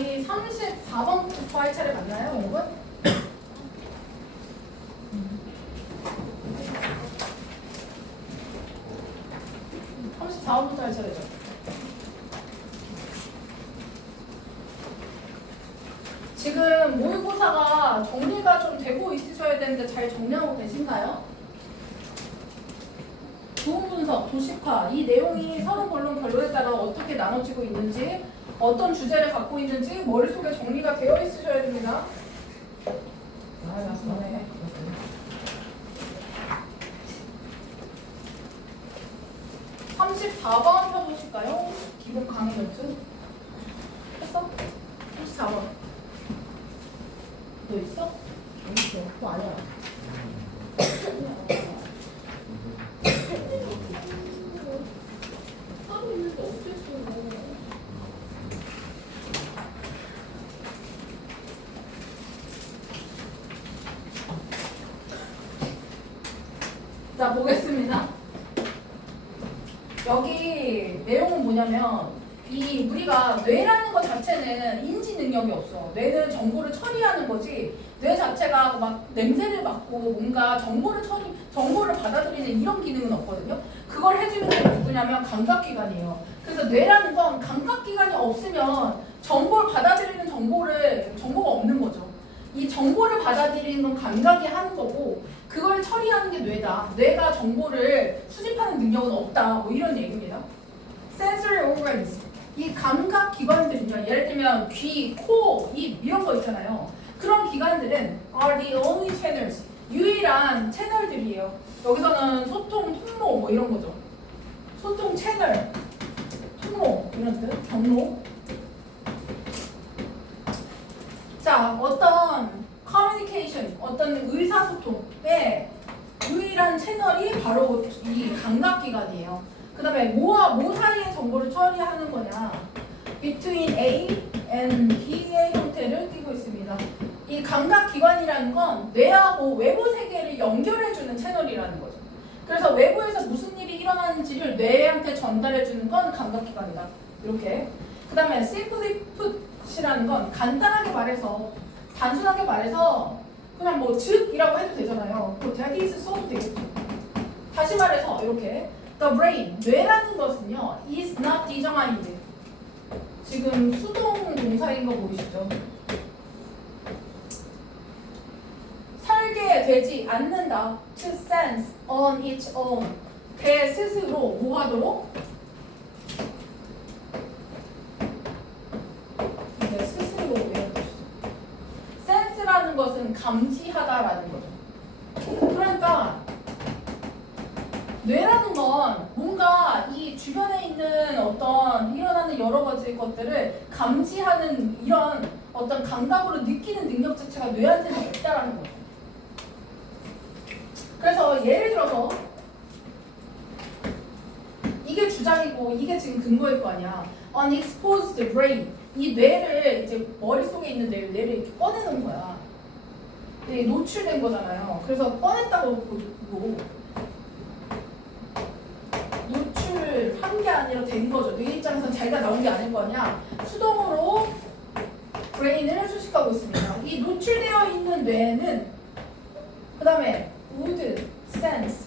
저희 34번부터 할 차례 맞나요, 여러분? 34번부터 할 차례죠. 지금 모의고사가 정리가 좀 되고 있으셔야 되는데 잘 정리하고 계신가요? 부분 분석, 도식화, 이 내용이 서로 본론 결론에 따라 어떻게 나눠지고 있는지, 어떤 주제를 갖고 있는지 머릿속에 정리가 되어 있으셔야 됩니다. 네. 34번 펴보실까요? 기본 강의 노트. 했어? 34번. 너 있어? 있어. 그거 아니야. 따로 있는데 어땠어? 자, 보겠습니다. 여기 내용은 뭐냐면 이 우리가 뇌라는 것 자체는 인지 능력이 없어. 뇌는 정보를 처리하는 거지. 뇌 자체가 막 냄새를 맡고 뭔가 정보를 받아들이는 이런 기능은 없거든요. 그걸 해주는 게 누구냐면 감각기관이에요. 그래서 뇌라는 건 감각기관이 없으면 정보를 받아들이는 정보가 없는 거죠. 이 정보를 받아들이는 건 감각이 하는 거고 그걸 처리하는 게 뇌다. 뇌가 정보를 수집하는 능력은 없다. 뭐 이런 얘기입니다. Sensory organs. 이 감각 기관들은요. 예를 들면 귀, 코, 입 이런 거 있잖아요. 그런 기관들은 are the only channels. 유일한 채널들이에요. 여기서는 소통, 통로 뭐 이런 거죠. 소통 채널, 통로 이런 뜻, 경로. 자, 어떤 커뮤니케이션, 어떤 의사소통의 유일한 채널이 바로 이 감각기관이에요. 그 다음에 뭐와 뭐 사이의 정보를 처리하는 거냐. Between A and B의 형태를 띠고 있습니다. 이 감각기관이라는 건 뇌하고 외부 세계를 연결해주는 채널이라는 거죠. 그래서 외부에서 무슨 일이 일어나는지를 뇌한테 전달해주는 건 감각기관이다. 이렇게. 그 다음에 simply put이라는 건 간단하게 말해서 단순하게 말해서 그냥 뭐 즉이라고 해도 되잖아요. 뭐 that is 써도 되겠죠. 다시 말해서 이렇게 the brain, 뇌라는 것은요 is not designed. 지금 수동 동사인 거 보이시죠? 설계되지 않는다. to sense on its own. 대 스스로 뭐 하도록? 네, 스스로 이런 뜻이죠. sense라는 것은 감지하다라는 거죠. 그러니까 뇌라는 건 뭔가 이 주변에 있는 어떤 일어나는 여러 가지 것들을 감지하는 이런 어떤 감각으로 느끼는 능력 자체가 뇌한테는 없다라는 거죠. 그래서 예를 들어서 이게 주장이고 이게 지금 근거일 거 아니야. Unexposed brain. 이 뇌를 이제 머릿속에 있는 뇌를 이렇게 꺼내는 거야. 네, 노출된 거잖아요. 그래서 꺼냈다고 보고 노출한 게 아니라 된 거죠. 뇌 입장에서는 자기가 나온 게 아닐 거 아니야. 수동으로 브레인을 수식하고 있습니다. 이 노출되어 있는 뇌는 그 다음에 would, sense,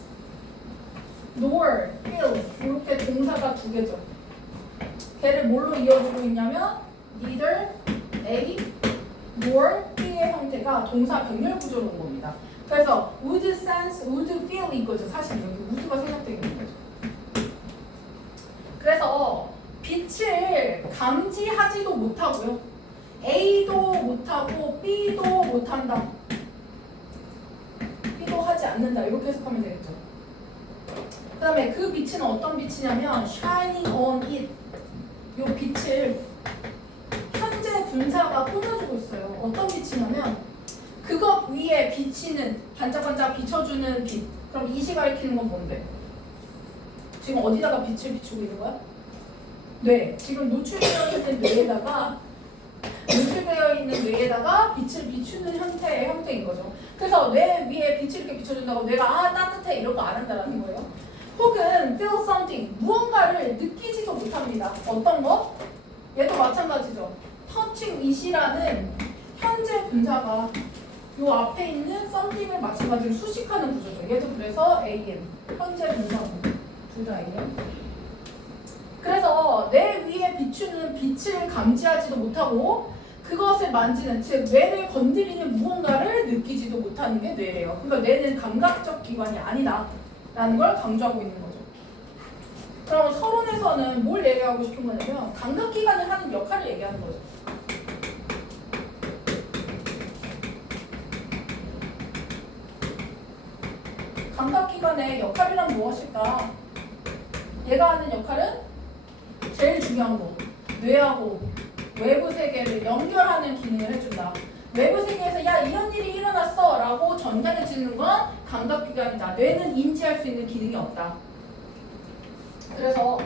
nor, feel 이렇게 동사가 두 개죠. 걔를 뭘로 이어주고 있냐면 neither A nor B의 형태가 동사 병렬 구조로 온 겁니다. 그래서 would sense, would feel 이거죠. 사실 여기 would가 생략되어 있는 거죠. 그래서 빛을 감지하지도 못하고요. A도 못하고 B도 못한다. B도 하지 않는다. 이렇게 해석하면 되겠죠. 그 다음에 그 빛은 어떤 빛이냐면 shining on it. 이 빛을 현재 분사가 뿜어주고 있어요. 어떤 빛이냐면 그것 위에 비치는 반짝반짝 비춰주는 빛. 그럼 이시 가리키는 건 뭔데? 지금 어디다가 빛을 비추고 있는 거야? 뇌. 지금 노출되어 있는 뇌에다가 빛을 비추는 형태인 거죠. 그래서 뇌 위에 빛을 이렇게 비춰준다고 뇌가 따뜻해 이런 거 안 한다는 거예요. 혹은 feel something 무언가를 느끼지도 못합니다. 어떤 거? 얘도 마찬가지죠. touching it이라는 현재 분사가 요 앞에 있는 something을 마찬가지로 수식하는 구조죠. 얘도 그래서 am, 현재 분사고 둘 다 am. 그래서 내 위에 비추는 빛을 감지하지도 못하고 그것을 만지는, 즉 뇌를 건드리는 무언가를 느끼지도 못하는 게 뇌래요. 그러니까 뇌는 감각적 기관이 아니다 라는 걸 강조하고 있는 거죠. 그럼 서론에서는 뭘 얘기하고 싶은 거냐면 감각기관이 하는 역할을 얘기하는 거죠. 감각기관의 역할이란 무엇일까? 얘가 하는 역할은 제일 중요한 거, 뇌하고 외부 세계를 연결하는 기능을 해준다. 외부 세계에서 야 이런 일이 일어났어 라고 전달해주는 건 감각기관이다. 뇌는 인지할 수 있는 기능이 없다. 그래서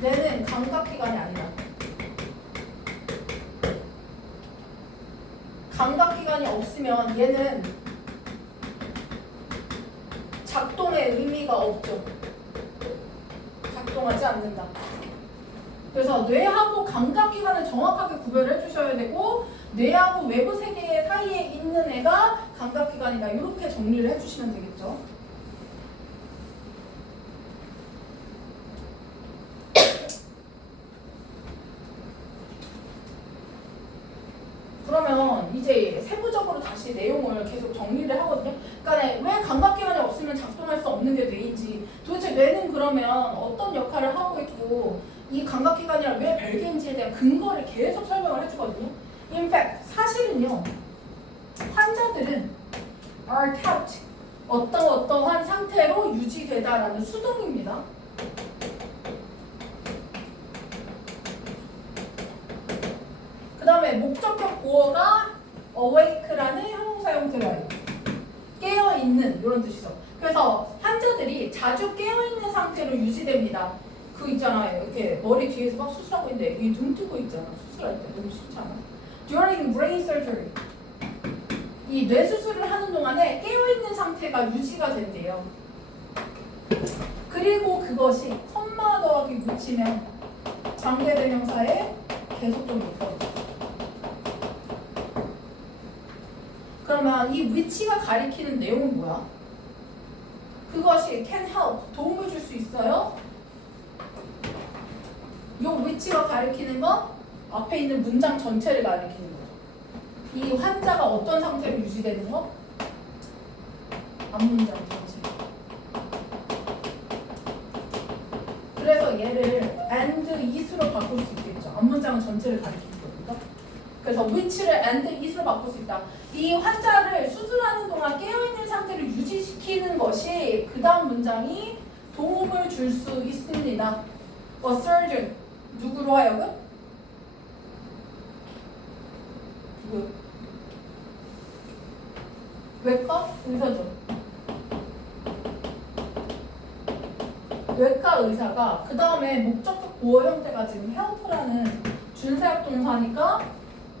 뇌는 감각기관이 아니다. 감각기관이 없으면 얘는 작동의 의미가 없죠. 작동하지 않는다. 그래서 뇌하고 감각기관을 정확하게 구별해 주셔야 되고 뇌하고 외부 세계 사이에 있는 애가 감각기관이다. 이렇게 정리를 해주시면 되겠죠. 그러면 이제 세부적으로 다시 내용을 계속 정리를 하거든요. 그러니까 왜 감각기관이 없으면 작동할 수 없는 게 뇌인지, 도대체 뇌는 그러면 어떤 역할을 하고 있고 이 감각기관이랑 왜 별개인지에 대한 근거를 계속 설명을 해주거든요. In fact, 사실은요. 환자들은 are kept 어떠한 상태로 유지되다라는 수동입니다. 그 다음에 목적격 보어가 awake라는 형용사 형태로 깨어있는 이런 뜻이죠. 그래서 환자들이 자주 깨어있는 상태로 유지됩니다. 그 있잖아요. 이렇게 머리 뒤에서 막 수술하고 있는데 여기 눈 뜨고 있잖아. 수술할 때 너무 싫지 않아? During brain surgery 이 뇌 수술을 하는 동안에 깨어있는 상태가 유지가 된대요. 그리고 그것이 컴마 더하기 붙이면 관계대명사에 계속적으로 있거든요. 그러면 이 위치가 가리키는 내용은 뭐야? 그것이 can help, 도움을 줄 수 있어요? 이 위치가 가리키는 건 앞에 있는 문장 전체를 가리키는 거죠. 이 환자가 어떤 상태로 유지되는 거? 앞문장 전체. 그래서 얘를 and is로 바꿀 수 있겠죠. 앞문장은 전체를 가리키는 거니까. 그래서 which를 and is로 바꿀 수 있다. 이 환자를 수술하는 동안 깨어있는 상태를 유지시키는 것이 그 다음 문장이 도움을 줄 수 있습니다. A surgeon 누구로 하여금? 누구? 외과 의사죠. 외과 의사가 그 다음에 목적격 보호 형태가 지금 help라는 준사역 동사니까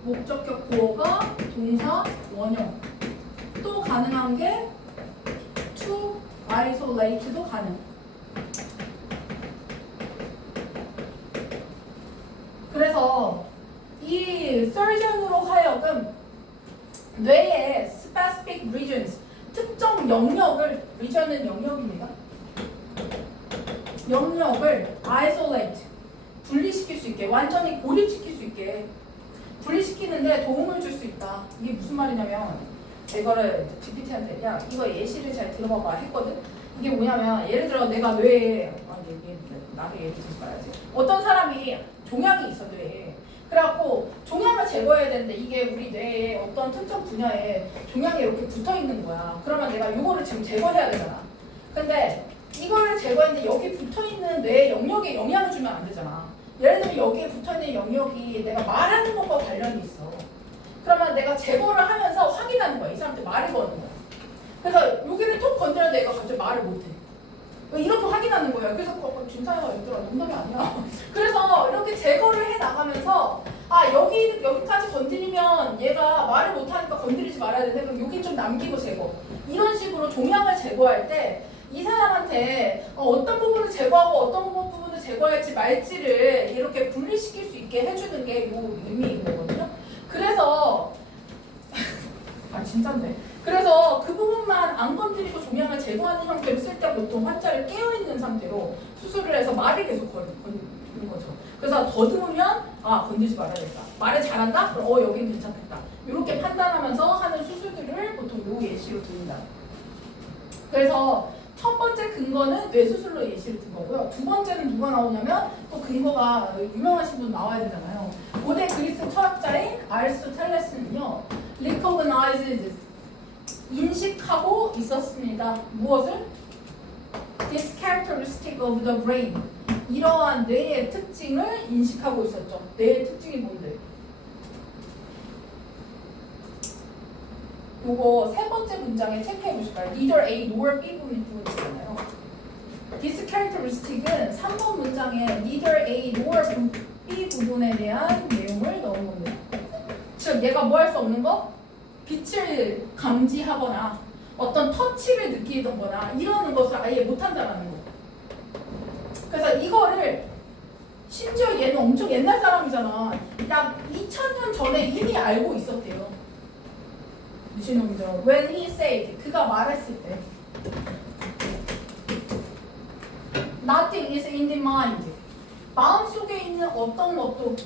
목적격 보호가 동사 원형. 또 가능한 게 to isolate도 가능. 그래서 이 surgeon으로 하여금 뇌의 specific regions, 특정 영역을, region은 영역입니다. 영역을 isolate, 분리시킬 수 있게, 완전히 고립시킬 수 있게 분리시키는데 도움을 줄 수 있다. 이게 무슨 말이냐면 이거를 GPT한테 야 이거 예시를 잘 들어봐봐 했거든. 이게 뭐냐면 예를 들어 내가 뇌에 나도 예를 들지 말아야지. 어떤 사람이 종양이 있어 뇌에. 그래갖고 종양을 제거해야 되는데 이게 우리 뇌에 어떤 특정 분야에 종양이 이렇게 붙어 있는 거야. 그러면 내가 이거를 지금 제거해야 되잖아. 근데 이거를 제거했는데 여기 붙어 있는 뇌 영역에 영향을 주면 안 되잖아. 예를 들면 여기에 붙어있는 영역이 내가 말하는 것과 관련이 있어. 그러면 내가 제거를 하면서 확인하는 거야. 이 사람한테 말을 거는 거야. 그래서 여기를 톡 건드렸는데 얘가 갑자기 말을 못해. 이렇게 확인하는 거예요. 그래서 진짜야 얘들아 농담이 아니야. 그래서 이렇게 제거를 해 나가면서 아 여기까지 건드리면 얘가 말을 못하니까 건드리지 말아야 되는데 그럼 여기 좀 남기고 제거. 이런 식으로 종양을 제거할 때 이 사람한테 어떤 부분을 제거하고 어떤 부분을 제거할지 말지를 이렇게 분리시킬 수 있게 해주는 게 이 의미인 거거든요. 그래서 진짠데. 그래서 그 부분만 안 건드리고 종양을 제거하는 형태로 쓸 때 보통 환자를 깨어있는 상태로 수술을 해서 말을 계속 거는 거죠. 그래서 더듬으면 건드리지 말아야겠다. 말을 잘한다? 그럼 여긴 괜찮겠다. 이렇게 판단하면서 하는 수술들을 보통 요 예시로 드린다. 그래서 첫 번째 근거는 뇌수술로 예시를 든 거고요. 두 번째는 누가 나오냐면 또 근거가 유명하신 분 나와야 되잖아요. 고대 그리스 철학자인 아리스토텔레스는요. recognizes 인식하고 있었습니다. 무엇을? This characteristic of the brain. 이러한 뇌의 특징을 인식하고 있었죠. 뇌의 특징이 뭔데? 요거 세 번째 문장에 체크해 보실까요? Neither A nor B 부분 있잖아요. This characteristic은 3번 문장에 neither A nor B 부분에 대한 내용을 넣은 겁니다. 즉 얘가 뭐 할 수 없는 거? 빛을 감지하거나 어떤 터치를 느끼던 거나 이러는 것을 아예 못한다는 거. 그래서 이거를 심지어 얘는 엄청 옛날 사람이잖아. 약 2000년 전에 이미 알고 있었대요. 미친놈이죠. When he said, 그가 말했을 때 Nothing is in the mind. 마음속에 있는 어떤 것도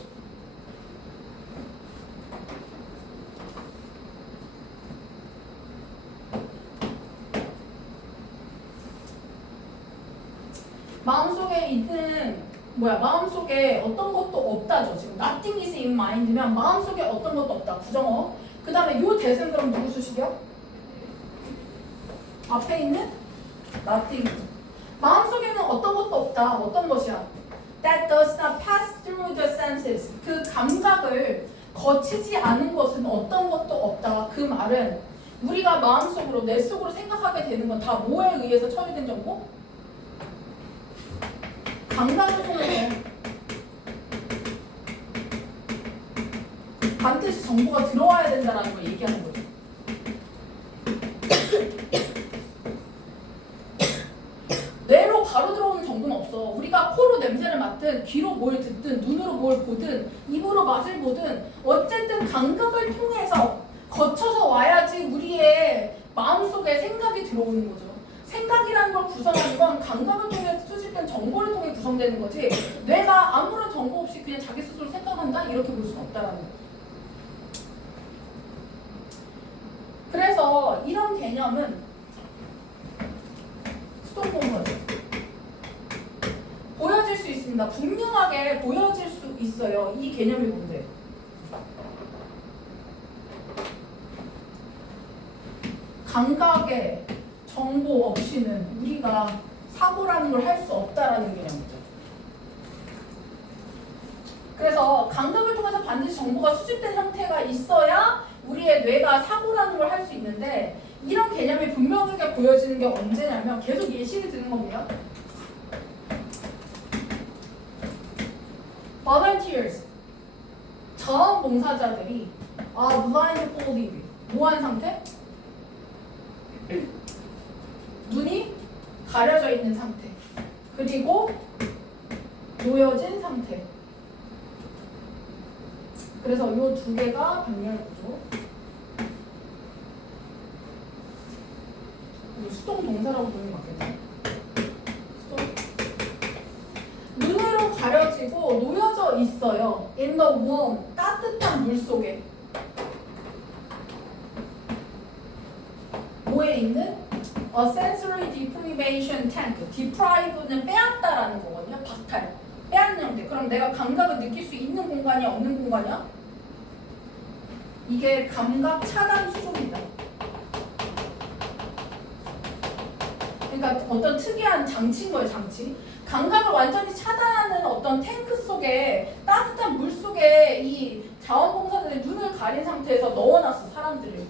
마음속에 어떤 것도 없다죠. 지금 nothing is in mind면 마음속에 어떤 것도 없다. 부정어. 그 다음에 요 대신 그럼 누구 쓰시게요? 앞에 있는 nothing. 마음속에는 어떤 것도 없다. 어떤 것이야? That does not pass through the senses. 그 감각을 거치지 않은 것은 어떤 것도 없다. 그 말은 우리가 마음속으로 내 속으로 생각하게 되는 건 다 뭐에 의해서 처리된 정보? 감각을 통해서 반드시 정보가 들어와야 된다는 걸 얘기하는 거죠. 뇌로 바로 들어오는 정보는 없어. 우리가 코로 냄새를 맡든 귀로 뭘 듣든 눈으로 뭘 보든 입으로 맛을 보든 어쨌든 감각을 통해서 거쳐서 와야지 우리의 마음속에 생각이 들어오는 거죠. 생각이라는 걸 구성하는 건 감각을 통해 수집된 정보를 통해 구성되는 거지 뇌가 아무런 정보 없이 그냥 자기 스스로 생각한다? 이렇게 볼 수는 없다라는 거죠. 그래서 이런 개념은 수동공사죠. 보여질 수 있습니다. 분명하게 보여질 수 있어요. 이 개념이 뭔데? 감각의 정보 없이는 우리가 사고라는 걸 할 수 없다라는 개념이죠. 그래서 감각을 통해서 반드시 정보가 수집된 형태가 있어야 우리의 뇌가 사고라는 걸 할 수 있는데 이런 개념이 분명하게 보여지는 게 언제냐면 계속 예시를 드는 겁니다. Volunteers, 자원봉사자들이 blindfolded, 뭐한 상태? 눈이 가려져 있는 상태 그리고 놓여진 상태. 그래서 이 두 개가 병렬구조. 수동 동사라고 보는 게 맞겠네. 눈으로 가려지고 놓여져 있어요. In the warm, 따뜻한 물 속에. 뭐에 있는? A sensory deprivation tank. deprive는 빼앗다라는 거거든요. 박탈. 빼앗는 형태. 그럼 내가 감각을 느낄 수 있는 공간이야? 없는 공간이야? 이게 감각 차단 수조입니다. 그러니까 어떤 특이한 장치인 거예요. 장치. 감각을 완전히 차단하는 어떤 탱크 속에 따뜻한 물 속에 이 자원봉사자들이 눈을 가린 상태에서 넣어놨어. 사람들을.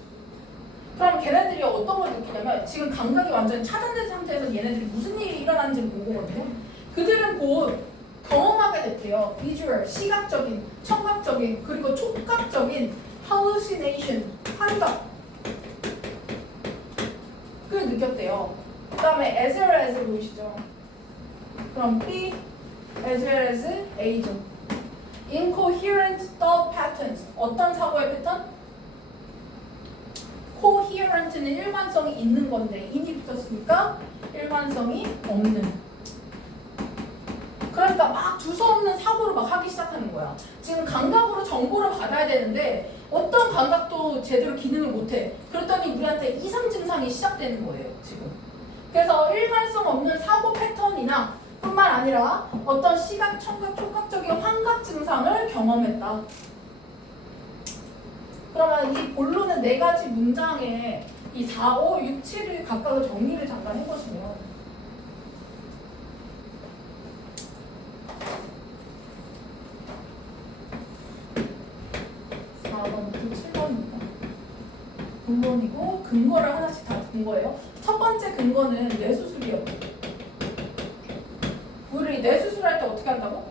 그럼 걔네들이 어떤 걸 느끼냐면 지금 감각이 완전히 차단된 상태에서 얘네들이 무슨 일이 일어나는지를 본 거거든요. 그들은 곧 경험하게 됐대요. 비주얼, 시각적인, 청각적인, 그리고 촉각적인 hallucination, 환각. 그걸 느꼈대요. 다음에 as well as 보이시죠? 그럼 B as well as A죠. incoherent thought patterns. 어떤 사고의 패턴? coherent는 일관성이 있는 건데 in이 붙었으니까 일관성이 없는. 그러니까 막 두서없는 사고를 막 하기 시작하는 거야. 지금 감각으로 정보를 받아야 되는데 어떤 감각도 제대로 기능을 못해. 그랬더니 우리한테 이상 증상이 시작되는 거예요, 지금. 그래서 일관성 없는 사고 패턴이나 뿐만 아니라 어떤 시각, 청각, 촉각적인 환각 증상을 경험했다. 그러면 이 본론은 4가지 문장에 이 4, 5, 6, 7을 각각을 정리를 잠깐 해보시면 4번부터 7번입니다. 본론이고 근거를 하나씩 다 준 거예요. 첫 번째 근거는 뇌수술이었고 우리 뇌수술할 때 어떻게 한다고?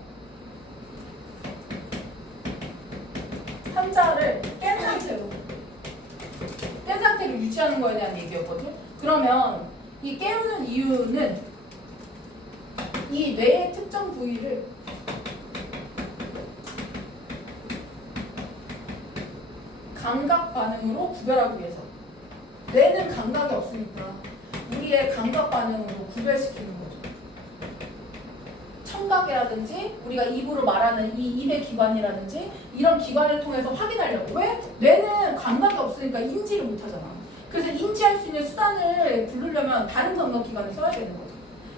환자를 깬 상태로 유지하는 거에 대한 얘기였거든요. 그러면 이 깨우는 이유는 이 뇌의 특정 부위를 감각 반응으로 구별하기 위해서. 뇌는 감각이 없으니까 우리의 감각 반응으로 구별시키는 거죠. 청각이라든지 우리가 입으로 말하는 이 입의 기관이라든지 이런 기관을 통해서 확인하려고. 왜? 뇌는 감각이 없으니까 인지를 못하잖아. 그래서 인지할 수 있는 수단을 부르려면 다른 감각기관을 써야 되는 거죠.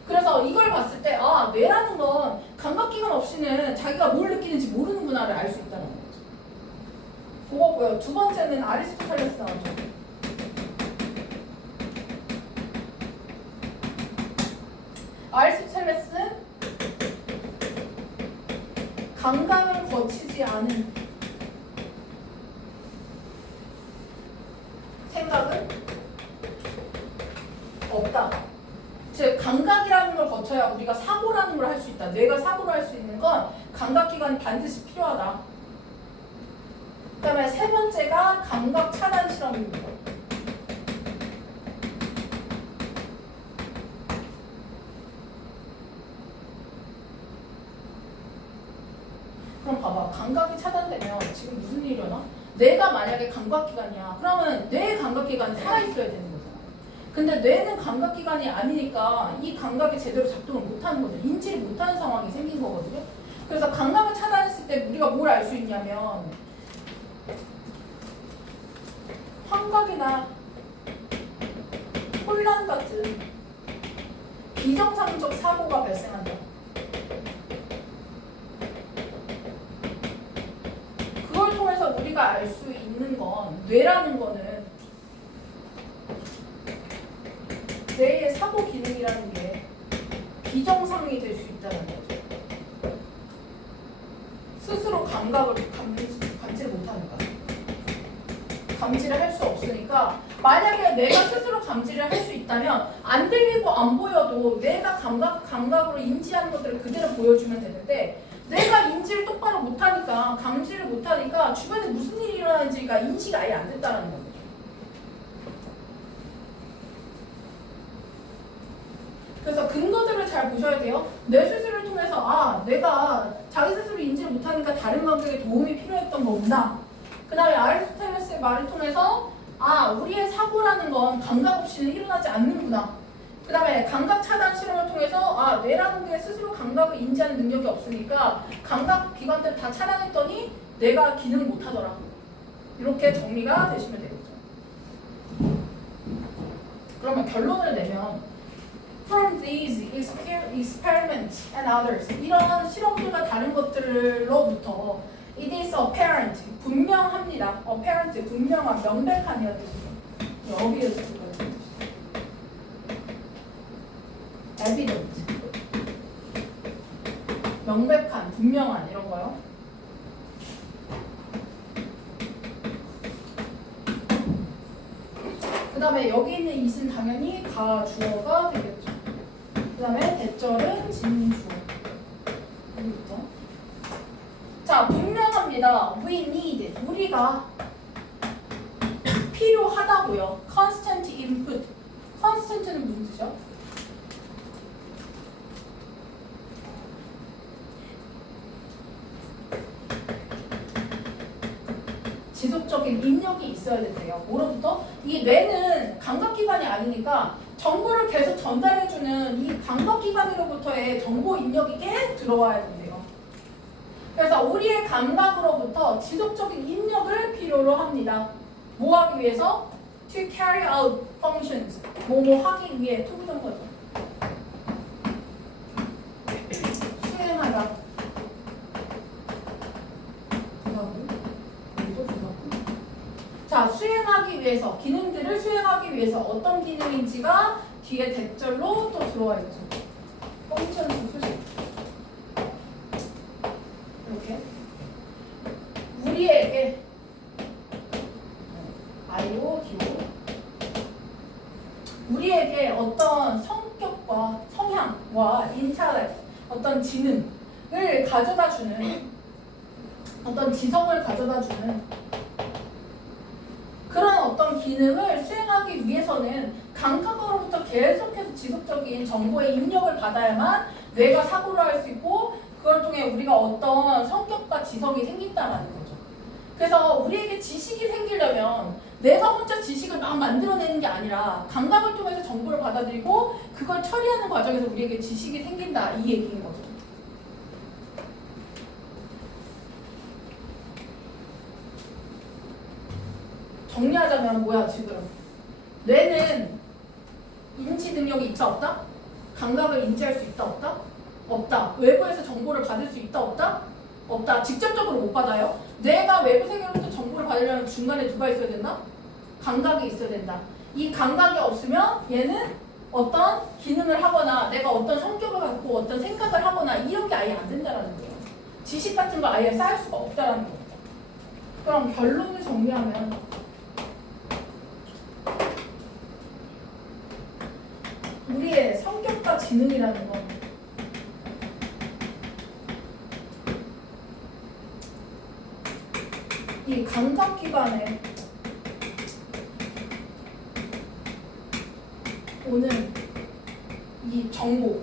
그래서 이걸 봤을 때 아, 뇌라는 건 감각기관 없이는 자기가 뭘 느끼는지 모르는구나를 알 수 있다는 거죠. 그거고요. 두 번째는 아리스토텔레스 나오죠. 아리스토텔레스는 감각을 거치지 않은 생각은 없다. 즉 감각이라는 걸 거쳐야 우리가 사고라는 걸 할 수 있다. 뇌가 사고를 할 수 있는 건 감각기관이 반드시 필요하다. 그 다음에 세 번째가 감각 차단 실험입니다. 그럼 봐봐. 감각이 차단되면 지금 무슨 일이 일어나? 뇌가 만약에 감각기관이야. 그러면 뇌의 감각기관이 살아있어야 되는 거잖아. 근데 뇌는 감각기관이 아니니까 이 감각이 제대로 작동을 못하는 거죠. 인지를 못하는 상황이 생긴 거거든요. 그래서 감각을 차단했을 때 우리가 뭘 알 수 있냐면 환각이나 혼란 같은 비정상적 사고가 발생한다. 그걸 통해서 우리가 알 수 있는 건 뇌라는 거는 뇌의 사고 기능이라는 게 비정상이 될 수 있다는 거죠. 스스로 감각을 감지를 못하니까. 감지를 할 수 없으니까 만약에 내가 스스로 감지를 할 수 있다면 안 들리고 안 보여도 내가 감각으로 인지하는 것들을 그대로 보여주면 되는데 내가 인지를 똑바로 못하니까 감지를 못하니까 주변에 무슨 일이 일어나는지가 인식이 아예 안 됐다는 거죠. 그래서 근거들을 잘 보셔야 돼요. 뇌수술을 통해서 아 내가 자기 스스로 인지를 못하니까 다른 감각에 도움이 필요했던 거구나. 그 다음에 아리스토텔레스의 말을 통해서 아 우리의 사고라는 건 감각 없이는 일어나지 않는구나. 그 다음에 감각 차단 실험을 통해서 아 뇌라는 게 스스로 감각을 인지하는 능력이 없으니까 감각 기관들을 다 차단했더니 뇌가 기능을 못하더라. 이렇게 정리가 되시면 되겠죠. 그러면 결론을 내면 From these experiments and others 이런 실험들과 다른 것들로부터 It is apparent 분명합니다. apparent 분명한 명백한이라는 뜻이죠. obvious evident 명백한 분명한 이런 거요. 그 다음에 여기 있는 it은 당연히 가주어가 되겠죠. 그 다음에 대절은 진주어. 여기부터. 자, 분명합니다. We need. 우리가 필요하다고요. constant input. constant는 무슨 뜻이죠? 지속적인 입력이 있어야 된대요. 뭐로부터? 이 뇌는 감각기관이 아니니까 정보를 계속 전달해주는 이 감각기관으로부터의 정보 입력이 계속 들어와야 된대요. 그래서 우리의 감각으로부터 지속적인 입력을 필요로 합니다. 뭐 하기 위해서? To carry out functions. 뭐뭐 하기 위해 투부정 거죠. 수행하다. 자, 수행하기 위해서, 기능들을 수행하기 위해서 어떤 기능인지가 뒤에 대절로 또 들어와 있죠. 펑션 수식. 이렇게. 우리에게 IODO 우리에게 어떤 성격과 성향과 인텔렉트, 어떤 지능을 가져다주는 어떤 지성을 가져다주는 그런 어떤 기능을 수행하기 위해서는 감각으로부터 계속해서 지속적인 정보의 입력을 받아야만 뇌가 사고를 할 수 있고 그걸 통해 우리가 어떤 성격과 지성이 생긴다는 거죠. 그래서 우리에게 지식이 생기려면 내가 혼자 지식을 막 만들어내는 게 아니라 감각을 통해서 정보를 받아들이고 그걸 처리하는 과정에서 우리에게 지식이 생긴다 이 얘기인 거죠. 정리하자면 뭐야 지금 뇌는 인지 능력이 있다 없다? 감각을 인지할 수 있다 없다? 없다. 외부에서 정보를 받을 수 있다 없다? 없다. 직접적으로 못 받아요. 뇌가 외부 세계로부터 정보를 받으려면 중간에 누가 있어야 된다? 감각이 있어야 된다. 이 감각이 없으면 얘는 어떤 기능을 하거나 내가 어떤 성격을 갖고 어떤 생각을 하거나 이런 게 아예 안 된다는 거예요. 지식 같은 거 아예 쌓을 수가 없다는 거예요. 그럼 결론을 정리하면 우리의 성격과 지능이라는 건 이 감각기관에 오는 이 정보에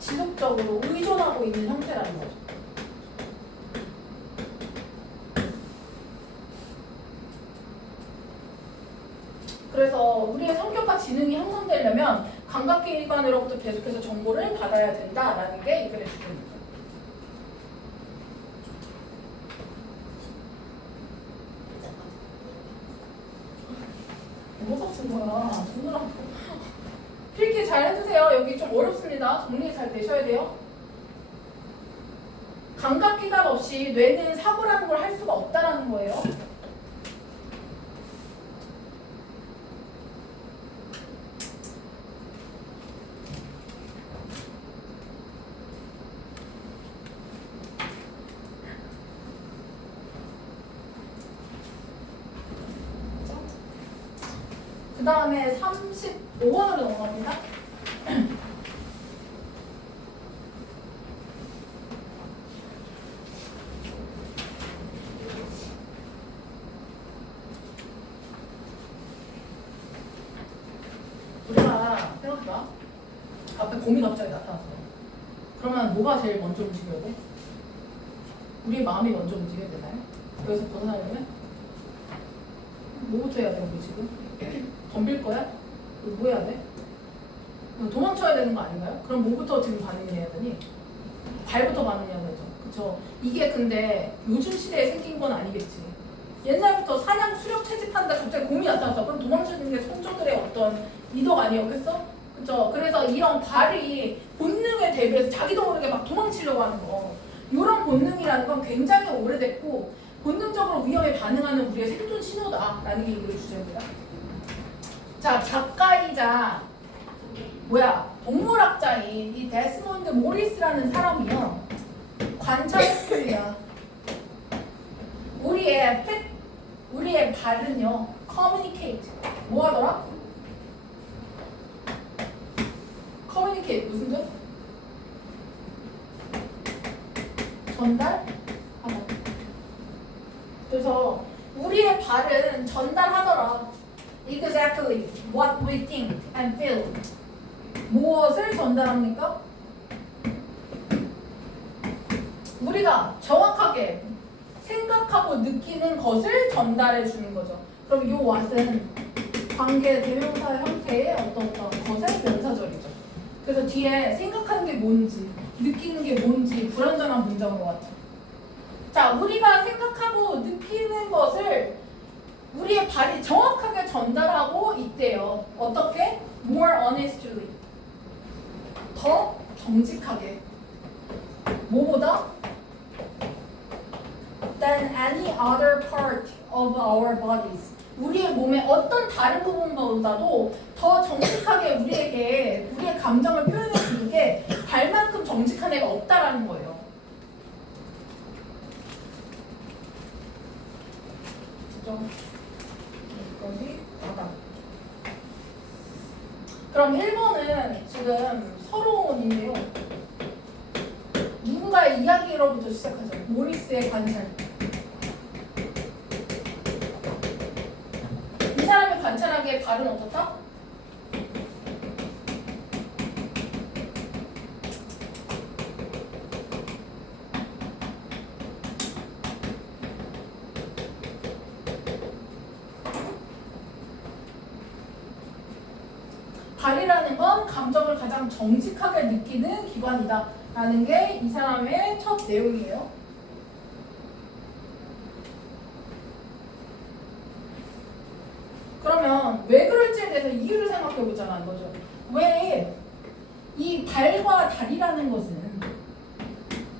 지속적으로 의존하고 있는 형태라는 거죠. 그래서 우리의 성격과 지능이 형성되려면 감각기관으로부터 계속해서 정보를 받아야 된다라는 게 이 글의 주제입니다. 뭐가 쓴 거야? 누구랑 필기 잘 해주세요. 여기 좀 어렵습니다. 정리 잘 되셔야 돼요. 감각기관 없이 뇌는 사고라는 걸 할 수가 없다라는 거예요. 그 다음에 35번으로 넘어갑니다. 우리가 생각해봐. 앞에 곰이 갑자기 나타났어. 그러면 뭐가 제일 먼저 움직여야 돼? 우리의 마음이 먼저 움직여야 되나요? 여기서 벗어나려면? 뭐부터 해야 돼 우리 지금? 덤빌 거야? 뭐 해야 돼? 도망쳐야 되는 거 아닌가요? 그럼 뭐부터 지금 반응해야 되니? 발부터 반응해야 되죠. 그쵸? 이게 근데 요즘 시대에 생긴 건 아니겠지. 옛날부터 사냥 수렵 채집하는데 갑자기 곰이 나타났어. 그럼 도망치는 게 선조들의 어떤 이덕 아니었겠어? 그쵸? 그래서 이런 발이 본능에 대비해서 자기도 모르게 막 도망치려고 하는 거. 이런 본능이라는 건 굉장히 오래됐고 본능적으로 위험에 반응하는 우리의 생존 신호다라는 게 이거의 주제입니다. 자, 작가이자 동물학자인 이 데스몬드 모리스라는 사람이요 관찰했습니다. 우리의 발은요 communicate 뭐 하더라? communicate 무슨 뜻? 전달하다. 그래서 우리의 발은 전달하더라. Exactly what we think and feel. 무엇을 전달합니까? 우리가 정확하게 생각하고 느끼는 것을 전달해 주는 거죠. 그럼 요 what은 관계 대명사 형태의 어떤 것의 명사절이죠. 그래서 뒤에 생각하는 게 뭔지, 느끼는 게 뭔지 불완전한 문장으로 왔죠. 자, 우리가 생각하고 느끼는 것을 우리의 발이 정확하게 전달하고 있대요. 어떻게? More honestly. 더 정직하게. 뭐보다? Than any other part of our bodies. 우리의 몸의 어떤 다른 부분보다도 더 정직하게 우리에게 우리의 감정을 표현해 주는 게 발만큼 정직한 애가 없다라는 거예요. 그죠? 여기까지 바닥. 그럼 1번은 지금 서론인데요. 누군가의 이야기로부터 시작하죠. 모리스의 관찰. 이 사람이 관찰하기에 발은 어떻다? 발이라는 건 감정을 가장 정직하게 느끼는 기관이다 라는 게 이 사람의 첫 내용이에요. 그러면 왜 그럴지에 대해서 이유를 생각해 보자는 거죠. 왜 이 발과 다리라는 것은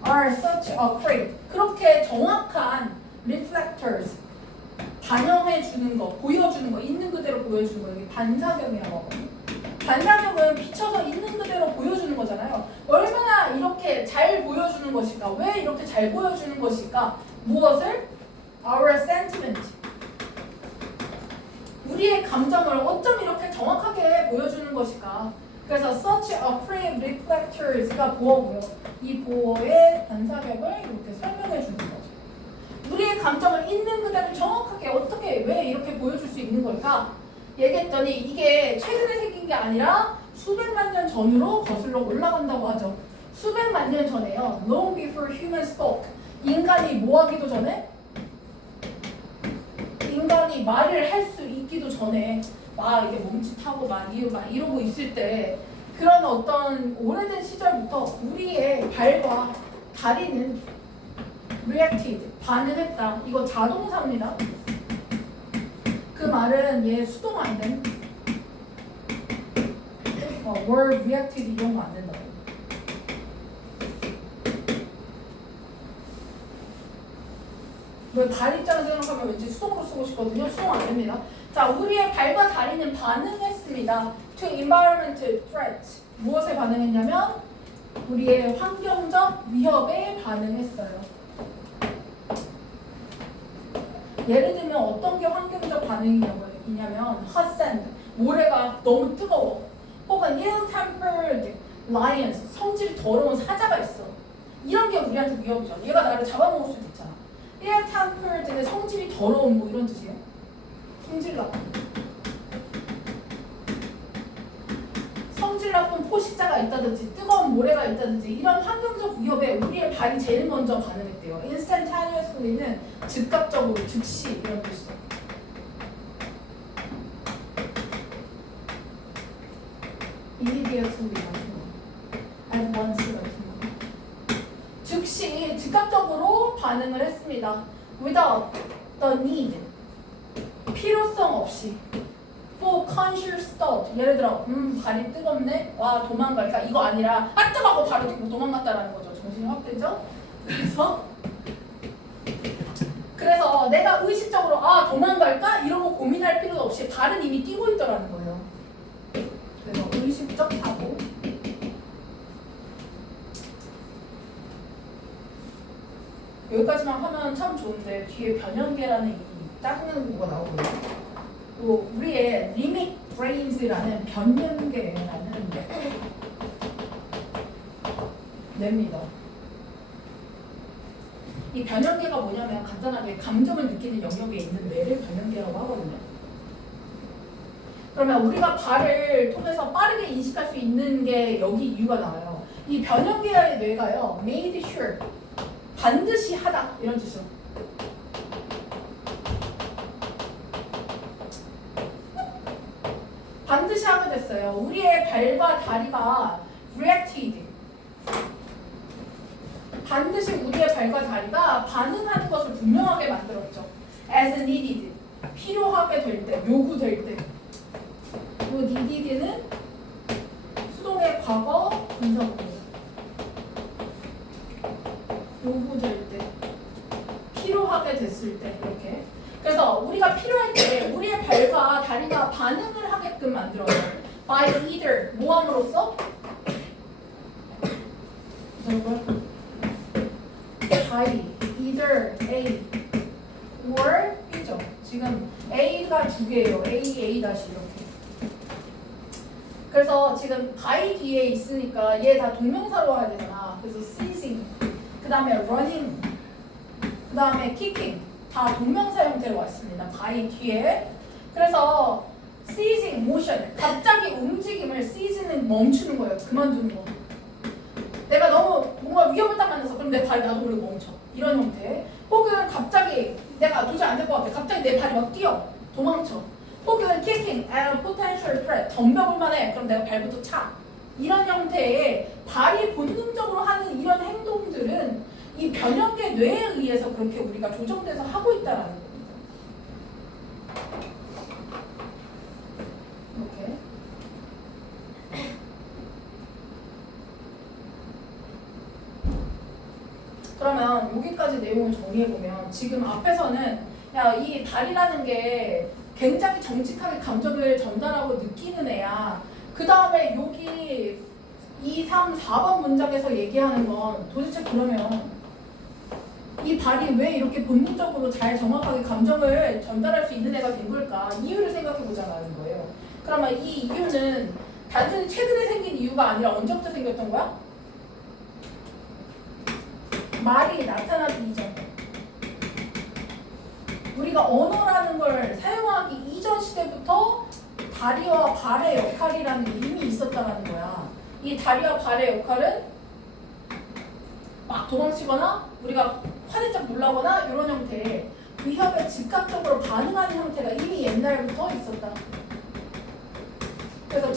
are such a great 그렇게 정확한 reflectors 반영해 주는 거, 보여주는 거, 있는 그대로 보여주는 거, 이게 반사경이라고 하거든요. 반사경은 비춰서 있는 그대로 보여주는 거잖아요. 얼마나 이렇게 잘 보여주는 것일까? 왜 이렇게 잘 보여주는 것일까? 무엇을? Our sentiment. 우리의 감정을 어쩜 이렇게 정확하게 보여주는 것일까? 그래서 such a frame reflectors가 보어고요. 이 보어의 반사경을 이렇게 설명해 주는 거죠. 우리의 감정을 있는 그대로 정확하게 어떻게 왜 이렇게 보여줄 수 있는 걸까? 얘기했더니 이게 최근에 생긴 게 아니라 수백만 년 전으로 거슬러 올라간다고 하죠. 수백만 년 전에요. Long before humans spoke. 인간이 뭐 하기도 전에? 인간이 말을 할 수 있기도 전에 막 이렇게 몸짓하고 막 이러고 있을 때 그런 어떤 오래된 시절부터 우리의 발과 다리는 reacted, 반응했다. 이거 자동사입니다. 그 말은 얘 수동 안 된. were reacted 이런 거 안 된다고. 발 입장에서 생각하면 왠지 수동으로 쓰고 싶거든요. 수동 안 됩니다. 자, 우리의 발과 다리는 반응했습니다. To environment threat. 무엇에 반응했냐면 우리의 환경적 위협에 반응했어요. 예를 들면 어떤 게 환경적 반응이냐면 hot sand, 모래가 너무 뜨거워. 혹은 ill-tempered lions, 성질이 더러운 사자가 있어. 이런 게 우리한테 위협이죠. 얘가 나를 잡아먹을 수도 있잖아. ill-tempered는 성질이 더러운 뭐 이런 뜻이에요. 성질 나쁜. 성질 나쁜 포식자가 있다든지 뜨거운 모래가 있다든지 이런 환경적 위협에 우리의 발이 제일 먼저 반응했대요. instantaneously는 즉각적으로, 즉시 이런 뜻이죠. immediately 같은 거, at once 같은 거. 즉시, 즉각적으로 반응을 했습니다. without the need, 필요성 없이. for conscious thought, 예를 들어 발이 뜨겁네? 와 도망갈까? 이거 아니라 아 뜨거워 바로 뛰고 도망갔다라는 거죠. 정신이 확 되죠? 그래서 내가 의식적으로 아 도망갈까? 이러고 고민할 필요도 없이 발은 이미 뛰고 있더라는 거예요. 그래서 의식적 사고. 여기까지만 하면 참 좋은데 뒤에 변형계라는 이 짜증나는 거가 나오거든요. 또 우리의 limit brains라는 변형계라는 뇌입니다. 이 변형계가 뭐냐면 간단하게 감정을 느끼는 영역에 있는 뇌를 변형계라고 하거든요. 그러면 우리가 발을 통해서 빠르게 인식할 수 있는 게 여기 이유가 나와요. 이 변형계의 뇌가요, made sure, 반드시 하다 이런 뜻이죠. 반드시 하게 됐어요. 우리의 발과 다리가 reacted. 반드시 우리의 발과 다리가 반응하는 것을 분명하게 만들었죠. as needed. 필요하게 될 때, 요구될 때. 이 needed는 수동의 과거 분사구문이에요. 요구될 때, 필요하게 됐을 때 이렇게. 그래서 우리가 필요할 때 우리의 발과 다리가 반응을 하게끔 만들어요. by either 뭐 함으로써? by either A or B죠. 지금 A가 두 개예요. A 다시 이렇게. 그래서 지금 by 뒤에 있으니까 얘 다 동명사로 와야 되잖아. 그래서 seizing, 그 다음에 running, 그 다음에 kicking 다 동명사 형태로 왔습니다. by 뒤에. 그래서 seizing, motion, 갑자기 움직임을 seize는 멈추는 거예요. 그만두는 거. 내가 너무 뭔가 위협을 딱 만나서 그럼 내 발이 나도 모르게 멈춰. 이런 형태. 혹은 갑자기 내가 도저히 안 될 것 같아. 갑자기 내 발이 막 뛰어. 도망쳐. 혹은 kicking at a potential threat. 덤벼볼만 해. 그럼 내가 발부터 차. 이런 형태의 발이 본능적으로 하는 이런 행동들은 이 변형계 뇌에 의해서 그렇게 우리가 조정돼서 하고 있다라는 겁니다. 이렇게. 그러면 여기까지 내용을 정리해보면 지금 앞에서는 야, 이 발이라는 게 굉장히 정직하게 감정을 전달하고 느끼는 애야. 그 다음에 여기 2, 3, 4번 문장에서 얘기하는 건 도대체 그러면 이 발이 왜 이렇게 본능적으로 잘 정확하게 감정을 전달할 수 있는 애가 된 걸까? 이유를 생각해보자는 거예요. 그러면 이 이유는 단순히 최근에 생긴 이유가 아니라 언제부터 생겼던 거야? 말이 나타나기 이전. 우리가 언어라는 걸 사용하기 이전 시대부터 다리와 발의 역할이라는 게 이미 있었다는 거야. 이 다리와 발의 역할은 막 도망치거나 우리가 화들짝 놀라거나 이런 형태의 위협에 즉각적으로 반응하는 형태가 이미 옛날부터 있었다. 그래서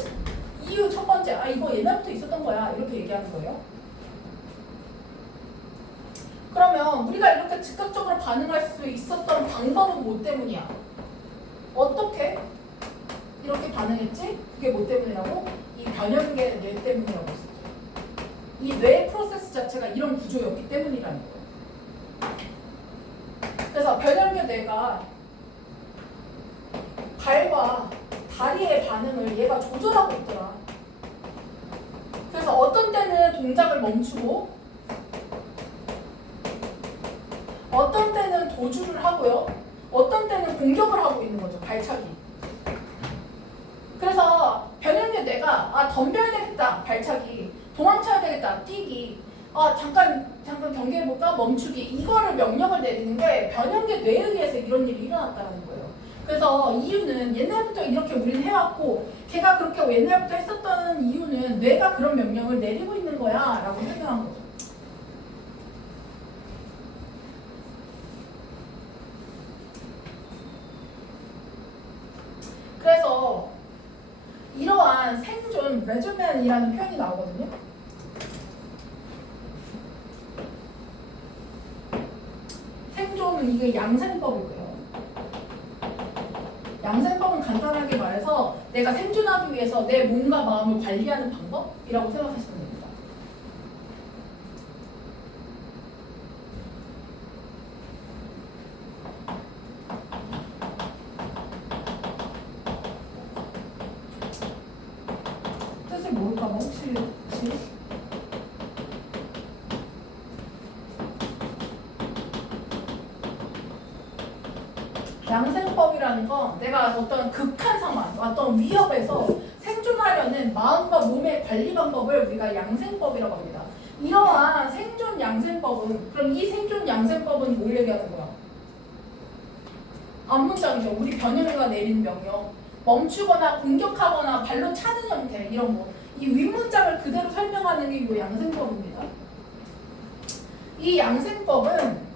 이유 첫 번째, 아 이거 옛날부터 있었던 거야 이렇게 얘기하는 거예요. 그러면 우리가 이렇게 즉각적으로 반응할 수 있었던 방법은 뭐 때문이야? 어떻게 이렇게 반응했지? 그게 뭐 때문이라고? 이 변형계 뇌 때문이라고 했었죠. 이 뇌 프로세스 자체가 이런 구조였기 때문이라는 거예요. 그래서 변형계 뇌가 발과 다리의 반응을 얘가 조절하고 있더라. 그래서 어떤 때는 동작을 멈추고 어떤 때는 도주를 하고요. 어떤 때는 공격을 하고 있는 거죠. 발차기. 그래서 변형계 뇌가 아 덤벼야 되겠다. 발차기. 도망쳐야 되겠다. 뛰기. 아 잠깐 경계해볼까? 멈추기. 이거를 명령을 내리는 게 변형계 뇌에 의해서 이런 일이 일어났다는 거예요. 그래서 이유는 옛날부터 이렇게 우리는 해왔고 걔가 그렇게 옛날부터 했었던 이유는 뇌가 그런 명령을 내리고 있는 거야 라고 생각한 거죠. 그래서 이러한 생존, regimen이라는 표현이 나오거든요. 생존은 이게 양생법이고요. 양생법은 간단하게 말해서 내가 생존하기 위해서 내 몸과 마음을 관리하는 방법이라고 생각하시면 됩니다. 뜻을 모를까 봐 혹시 양생법이라는 건 내가 어떤 극한 상황, 어떤 위협에서 생존하려는 마음과 몸의 관리 방법을 우리가 양생법이라고 합니다. 이러한 생존 양생법은 그럼 이 생존 양생법은 뭘 얘기하는 거야? 앞문장이죠. 우리 변형계가 내리는 명령. 멈추거나 공격하거나 발로 차는 형태 이런 거. 이 윗문장을 그대로 설명하는 게 이 양생법입니다. 이 양생법은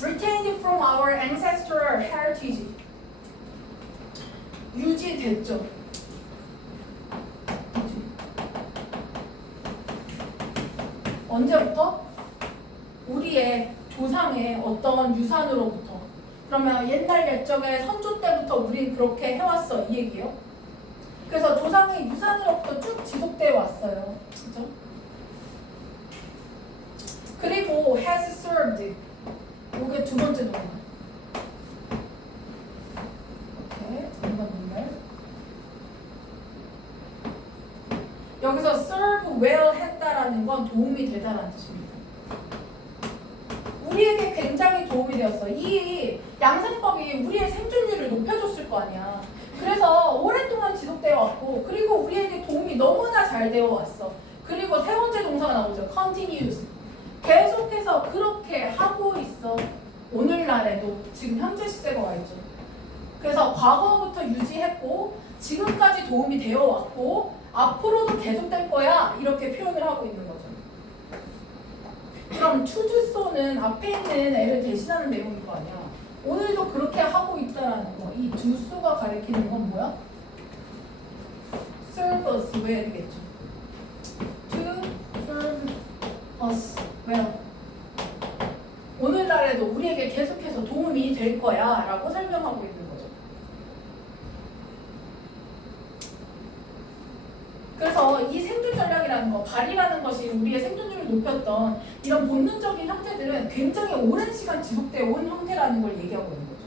retained from our ancestral heritage. 유지됐죠. 유지. 언제부터? 우리의 조상의 어떤 유산으로부터. 그러면 옛날 옛적의 선조 때부터 우리 그렇게 해왔어 이 얘기요. 그래서 조상의 유산으로부터 쭉 지속되어 왔어요. 그죠? 그리고 has served. 이게 두 번째 동사. 오케이, 동사. 여기서 serve well 했다라는 건 도움이 되다라는 뜻입니다. 우리에게 굉장히 도움이 되었어. 이 양생법이 우리의 생존율을 높여줬을 거 아니야. 그래서 오랫동안 지속되어 왔고, 그리고 우리에게 도움이 너무나 잘 되어 왔어. 그리고 세 번째 동사가 나오죠. continuous. 계속해서 그렇게 하고 있어. 오늘날에도 지금 현재 시제가 와 있죠. 그래서 과거부터 유지했고 지금까지 도움이 되어 왔고 앞으로도 계속될 거야 이렇게 표현을 하고 있는 거죠. 그럼 추주소는 앞에 있는 애를 대신하는 내용일 거 아니야. 오늘도 그렇게 하고 있다라는 거. 이 두 수가 가리키는 건 뭐야? serve us well이겠죠. to serve us well. 오늘날에도 우리에게 계속해서 도움이 될 거야 라고 설명하고 있는 거죠. 그래서 이 생존 전략이라는 거, 발이라는 것이 우리의 생존율을 높였던 이런 본능적인 형태들은 굉장히 오랜 시간 지속되어 온 형태라는 걸 얘기하고 있는 거죠.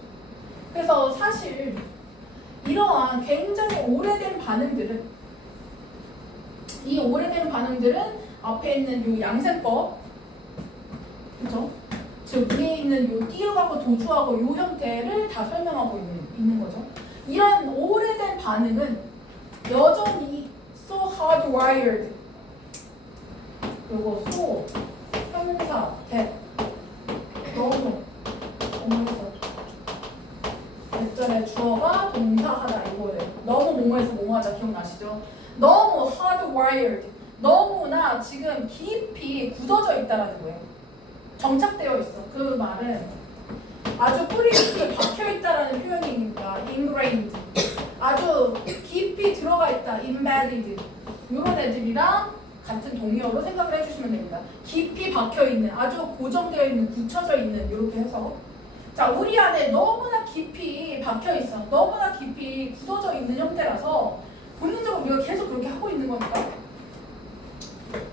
그래서 사실 이러한 굉장히 오래된 반응들은, 이 오래된 반응들은 앞에 있는 이 양생법, 그죠? 즉 위에 있는 요 뛰어가고 도주하고 요 형태를 다 설명하고 있는 거죠. 이런 오래된 반응은 여전히 so hardwired, 요거 so 형용사 that 너무 뭐뭐해서 발전의 주어가 동사하다 이거예요. 너무 뭐뭐해서 뭐뭐하다 기억나시죠? 너무 hardwired, 너무나 지금 깊이 굳어져 있다라는 거예요. 정착되어 있어. 그 말은 아주 뿌리 깊게 박혀 있다라는 표현이니까 ingrained, 아주 깊이 들어가 있다, embedded, 이런 애들이랑 같은 동의어로 생각을 해주시면 됩니다. 깊이 박혀 있는, 아주 고정되어 있는, 굳혀져 있는, 이렇게 해서 자, 우리 안에 너무나 깊이 박혀 있어, 너무나 깊이 굳어져 있는 형태라서 본능적으로 우리가 계속 그렇게 하고 있는 거니까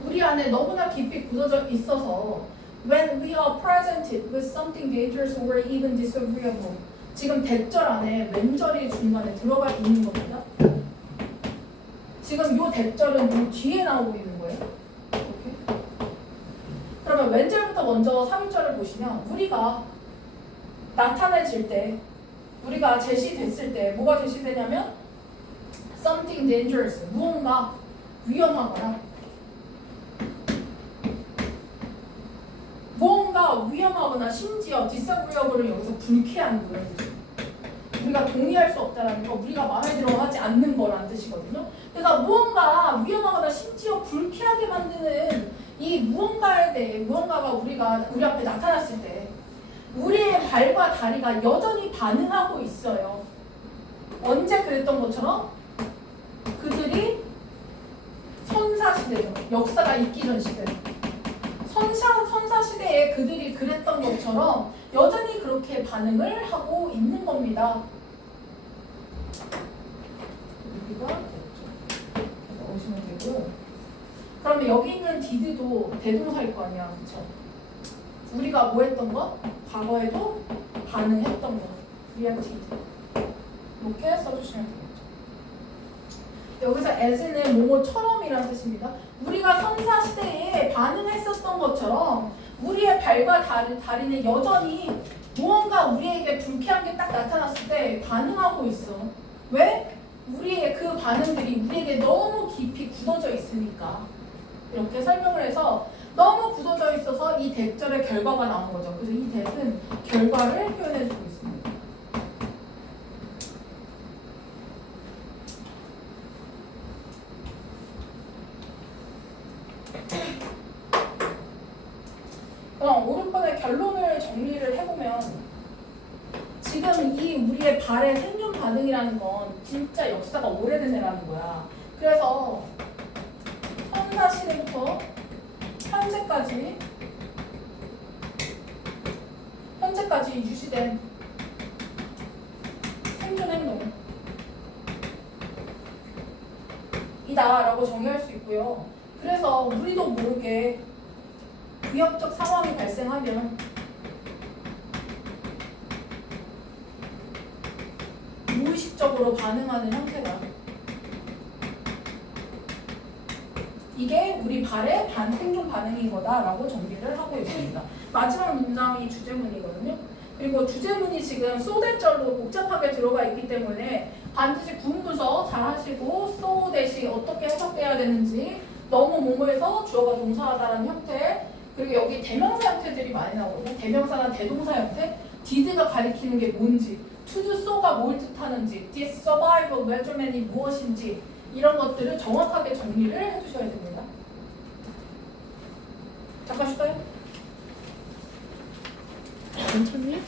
우리 안에 너무나 깊이 굳어져 있어서 when we are presented with something dangerous or even disagreeable, 지금 대절 안에 왼절이 중간에 들어가 있는 겁니다. 지금 이 대절은 이 뒤에 나오고 있는 거예요. 이렇게. 그러면 왼절부터 먼저 3일절을 보시면 우리가 나타내질 때, 우리가 제시됐을 때 뭐가 제시되냐면 something dangerous, 무언가 위험하거나 뭔가 위험하거나 심지어 disagreeable을 여기서 불쾌한 거예요. 우리가 동의할 수 없다는 거, 우리가 마음에 들어 하지 않는 거라는 뜻이거든요. 그래서 무언가 위험하거나 심지어 불쾌하게 만드는 이 무언가에 대해, 무언가가 우리 앞에 나타났을 때 우리의 발과 다리가 여전히 반응하고 있어요. 언제 그랬던 것처럼 그들이 선사시대죠. 역사가 있기 전 시대. 선사시대에 그들이 그랬던 것처럼 여전히 그렇게 반응을 하고 있는 겁니다. 여기가 오시면 되고, 그러면 여기 있는 did도 대동사일 거 아니야, 그쵸? 우리가 뭐 했던 거? 과거에도 반응했던 거. We have did. 이렇게 써주시면 되겠죠. 여기서 as는 뭐뭐처럼이라는 뜻입니다. 우리가 선사시대에 반응했었던 것처럼 우리의 발과 다리는 여전히 무언가 우리에게 불쾌한 게 딱 나타났을 때 반응하고 있어. 왜? 우리의 그 반응들이 우리에게 너무 깊이 굳어져 있으니까. 이렇게 설명을 해서 너무 굳어져 있어서 이 대절의 결과가 나온 거죠. 그래서 이 대는 결과를 표현해주고 있습니다. 그럼 오른편의 결론을 정리를 해보면 지금 이 우리의 발의 생존 반응이라는 건 진짜 역사가 오래된 애라는 거야. 그래서 선사 시대부터 현재까지 유지된 생존 행동이다라고 정의할 수 있고요. 그래서 우리도 모르게 위협적 상황이 발생하면 무의식적으로 반응하는 형태다. 이게 우리 발의 반생존 반응인 거다라고 정리를 하고 있습니다. 마지막 문장이 주제문이거든요. 그리고 주제문이 지금 소대절로 복잡하게 들어가 있기 때문에 반드시 분부서 잘 하시고 소대시 어떻게 해석돼야 되는지 너무 모모에서 주어가 동사하다라는 형태 그리고 여기 대명사 형태들이 많이 나오거든요. 대명사나 대동사 형태 did가 가리키는 게 뭔지 to do so가 뭘 뜻하는지 this survival measurement이 무엇인지 이런 것들을 정확하게 정리를 해주셔야 됩니다. 잠깐 쉬까요? 괜찮니?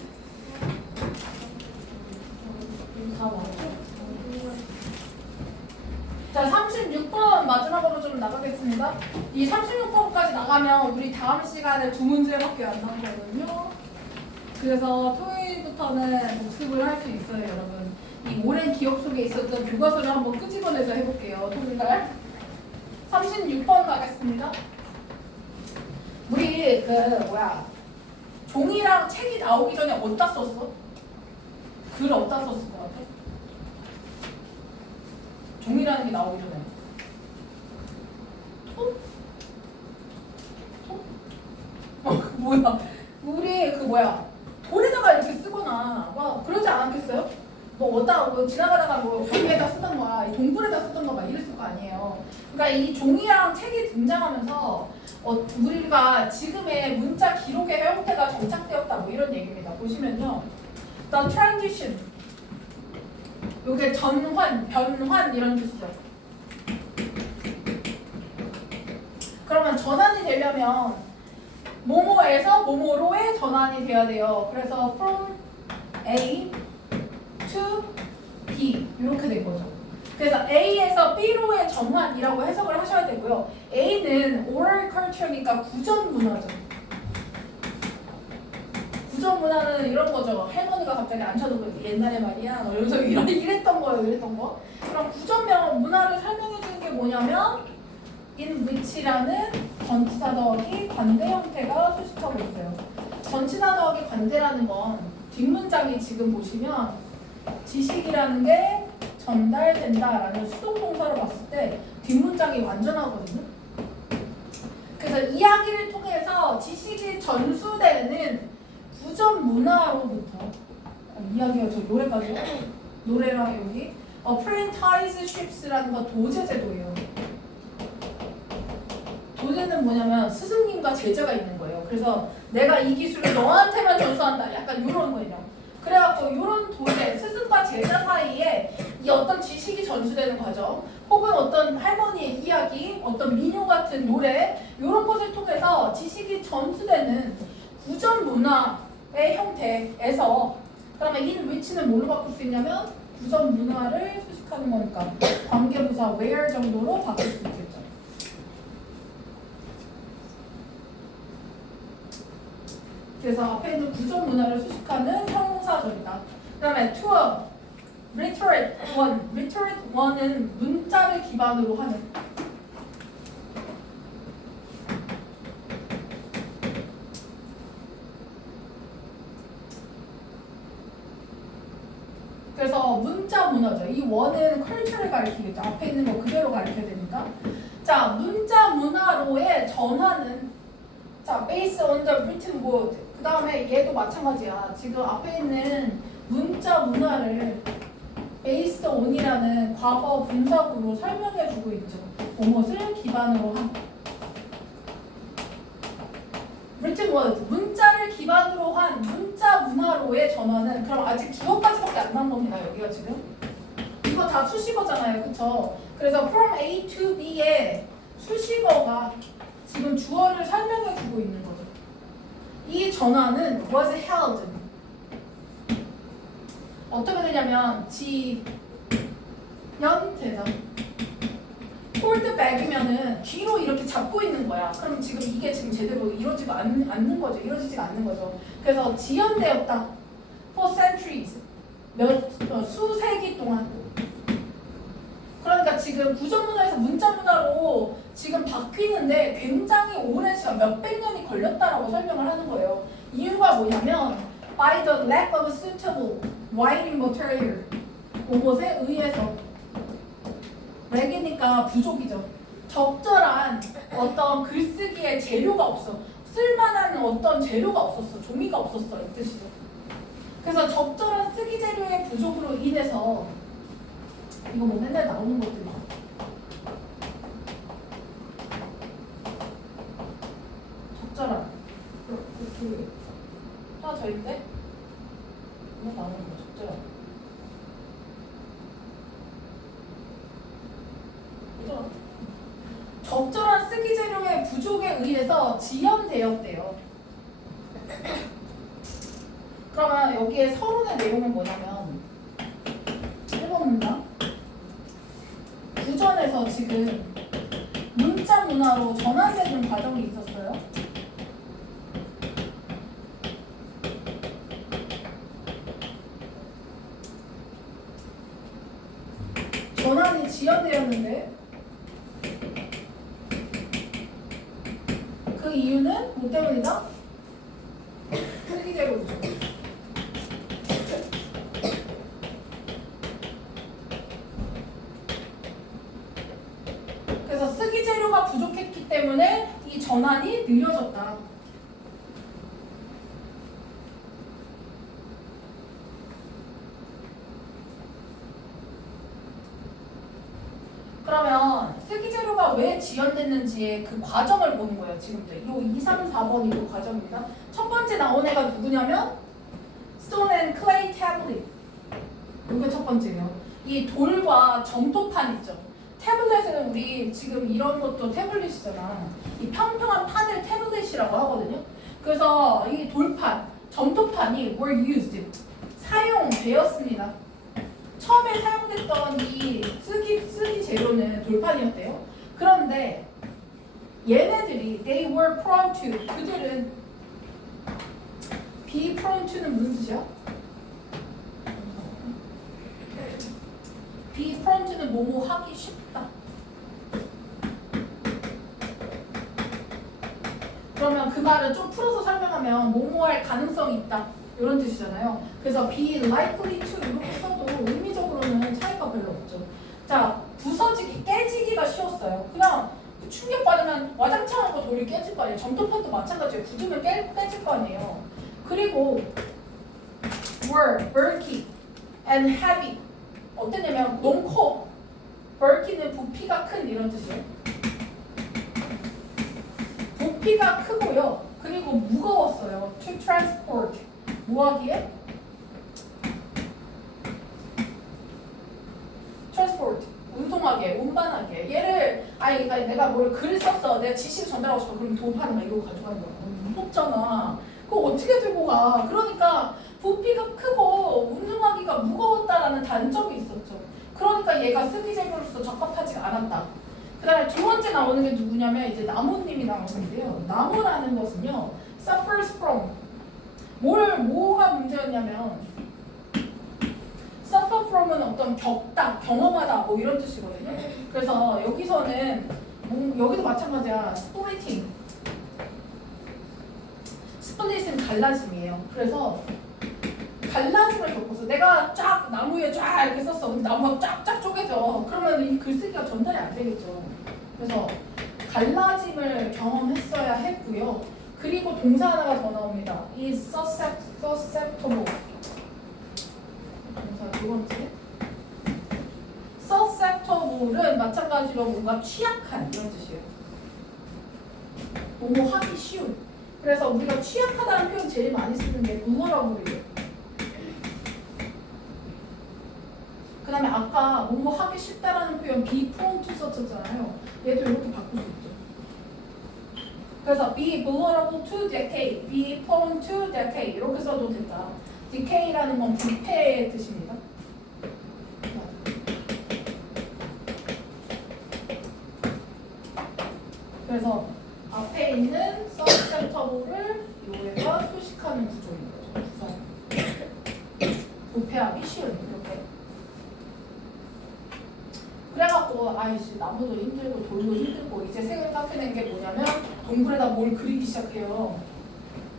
다 나왔죠? 자, 36번 마지막으로 좀 나가겠습니다. 이 36번까지 나가면 우리 다음 시간에 두 문제밖에 안 남거든요. 그래서 토요일부터는 복습을 할 수 있어요, 여러분. 이 오랜 기억 속에 있었던 교과서를 한번 끄집어내서 해볼게요, 토요일날. 36번 가겠습니다. 우리 종이랑 책이 나오기 전에 어디다 썼어? 글을 어디다 썼을 것 같아? 종이라는 게 나오기 전에 톱? 뭐야? 우리 돌에다가 이렇게 쓰거나 그러지 않았겠어요? 지나가다가 벽에다 쓰던가 동굴에다 쓰던가 막 이랬을 거 아니에요. 그러니까 이 종이랑 책이 등장하면서 우리가 지금의 문자 기록의 형태가 정착되었다 뭐 이런 얘기입니다. 보시면요. The transition 요게 전환, 변환 이런 뜻이죠. 그러면 전환이 되려면 뭐뭐에서 뭐뭐로의 전환이 돼야 돼요. 그래서 from A to B 이렇게 된 거죠. 그래서 A에서 B로의 전환이라고 해석을 하셔야 되고요. A는 oral culture니까 구전 문화죠. 구전 문화는 이런 거죠. 할머니가 갑자기 앉혀놓고 옛날에 말이야. 여기서 이랬던 거. 그럼 구전 문화를 설명해 주는 게 뭐냐면 in which라는 전치사 더하기 관대 형태가 수식하고 있어요. 전치사 더하기 관대라는 건 뒷문장이 지금 보시면 지식이라는 게 전달된다라는 수동동사로 봤을 때 뒷문장이 완전하거든요. 그래서 이야기를 통해서 지식이 전수되는 구전 문화로부터 이야기가 저 노래까지요? 노래랑 여기 apprenticeships라는 건 도제 제도예요. 도제는 뭐냐면 스승님과 제자가 있는 거예요. 그래서 내가 이 기술을 너한테만 전수한다. 약간 이런 거예요. 그래갖고 이런 도제, 스승과 제자 사이에 이 어떤 지식이 전수되는 과정 혹은 어떤 할머니의 이야기, 어떤 민요 같은 노래 이런 것을 통해서 지식이 전수되는 구전 문화의 형태에서 그러면 in which는 뭘로 바꿀 수 있냐면 구전 문화를 수식하는 거니까 관계부사 where 정도로 바꿀 수 있겠죠. 그래서 앞에 있는 구전 문화를 수식하는 형용사절이다. 그 다음에 to a literate one. literate one은 문자를 기반으로 하는 그래서 문자 문화죠. 이 원은 컬처를 가리키겠죠. 앞에 있는 거 그대로 가리켜야 되니까. 자, 문자 문화로의 전환은 자, based on the written word. 그 다음에 얘도 마찬가지야. 지금 앞에 있는 문자 문화를 based on이라는 과거 분사구로 설명해주고 있죠. 무엇을 기반으로 한 written word. 문자를 기반으로 한 문자 문화로의 전환은 그럼 아직 주어까지밖에 안 난 겁니다. 여기가 지금. 이거 다 수식어잖아요. 그쵸? 그래서 from A to B의 수식어가 지금 주어를 설명해주고 있는 거죠. 이 전환은 was held 어떻게 되냐면 지연되다. 홀드 백이면은 뒤로 이렇게 잡고 있는 거야. 그럼 지금 이게 지금 제대로 이루어지지 않는 거죠. 이루어지지가 않는 거죠. 그래서 지연되었다. For centuries. 수세기 동안. 그러니까 지금 구전문화에서 문자문화로 지금 바뀌는데 굉장히 오랜 시간, 몇백 년이 걸렸다라고 설명을 하는 거예요. 이유가 뭐냐면 by the lack of suitable writing material. 무엇에 의해서. 렉이니까 부족이죠. 적절한 어떤 글쓰기의 재료가 없어. 쓸만한 어떤 재료가 없었어. 종이가 없었어. 이 뜻이죠. 그래서 적절한 쓰기 재료의 부족으로 인해서 이거 뭐 맨날 나오는 것들이야. 적절한 그 하나 더 있는데? 뭐 나오는 거 적절한. 적절한 쓰기 재료의 부족에 의해서 지연되었대요. 그러면 여기에 서론의 내용은 뭐냐면 1번 문장 구전에서 지금 문자 문화로 전환되는 과정이 있었어요. 전환이 지연되었는데 그 이유는 뭐 때문이다? 쓰기 재료 부족. 그래서 쓰기 재료가 부족했기 때문에 이 전환이 느려졌다. 그러면 쓰기 재료가 왜 지연됐는지의 그 과정을 보는 거예요. 지금부터. 이 2, 3, 4번이 그 과정입니다. 첫 번째 나온 애가 누구냐면 Stone and Clay Tablet. 이게 첫 번째예요. 이 돌과 점토판 있죠. 태블릿은 우리 지금 이런 것도 태블릿이잖아. 이 평평한 판을 태블릿이라고 하거든요. 그래서 이 돌판, 점토판이 were used. 사용되었습니다. 처음에 사용됐던 이 쓰기 재료는 돌판이었대요. 그런데 얘네들이 they were prone to 그들은 be prone to는 무슨 뜻이야? be prone to는 뭐뭐 하기 쉽다. 그러면 그 말을 좀 풀어서 설명하면 뭐뭐 할 가능성이 있다. 이런 뜻이잖아요. 그래서 be likely to 이렇게 써도 의미적으로는 차이가 별로 없죠. 자, 부서지기, 깨지기가 쉬웠어요. 그냥 충격받으면 와장창 하고 돌이 깨질 거 아니에요. 점토판도 마찬가지예요. 굳으면 깨질 거 아니에요. 그리고 were, bulky, and heavy. 어땠냐면 너무 커. bulky는 부피가 큰 이런 뜻이에요. 부피가 크고요. 그리고 무거웠어요. to transport. 뭐하기에? transport. 운송하게, 운반하게. 얘를 그러니까 내가 뭘 글을 썼어. 내가 지시를 전달하고 싶어. 그럼 돌판을 막 이러고 가져가는 거야. 무겁잖아. 그거 어떻게 들고 가? 그러니까 부피가 크고 운송하기가 무거웠다라는 단점이 있었죠. 그러니까 얘가 쓰기 재료로서 적합하지 않았다. 그 다음에 두 번째 나오는 게 누구냐면 이제 나무님이 나오는데요. 나무라는 것은요. suffers from 뭐가 문제였냐면 suffer from은 어떤 겪다, 경험하다 뭐 이런 뜻이거든요. 그래서 여기서는 여기도 마찬가지야. split은 갈라짐이에요. 그래서 갈라짐을 겪어서 내가 쫙 나무에 쫙 이렇게 썼어. 근데 나무가 쫙쫙 쪼개져. 그러면 이 글쓰기가 전달이 안 되겠죠. 그래서 갈라짐을 경험했어야 했고요. 그리고 동사 하나가 더 나옵니다. 이 susceptible. 동사 두 번째. susceptible은 마찬가지로 뭔가 취약한 이런 뜻이에요. 뭐뭐 하기 쉬운. 그래서 우리가 취약하다는 표현 제일 많이 쓰는 게 vulnerable이에요. 그 다음에 아까 뭐뭐 하기 쉽다라는 표현 be prone to 썼잖아요. 얘도 이렇게 바꿀 수 있죠. 그래서 be vulnerable to decay, be prone to decay 이렇게 써도 된다. decay라는 건 부패의 뜻입니다. mission 이렇게. 그래갖고 아이씨 나무도 힘들고 돌도 힘들고 이제 색을 깎여낸 게 뭐냐면 동굴에다 뭘 그리기 시작해요.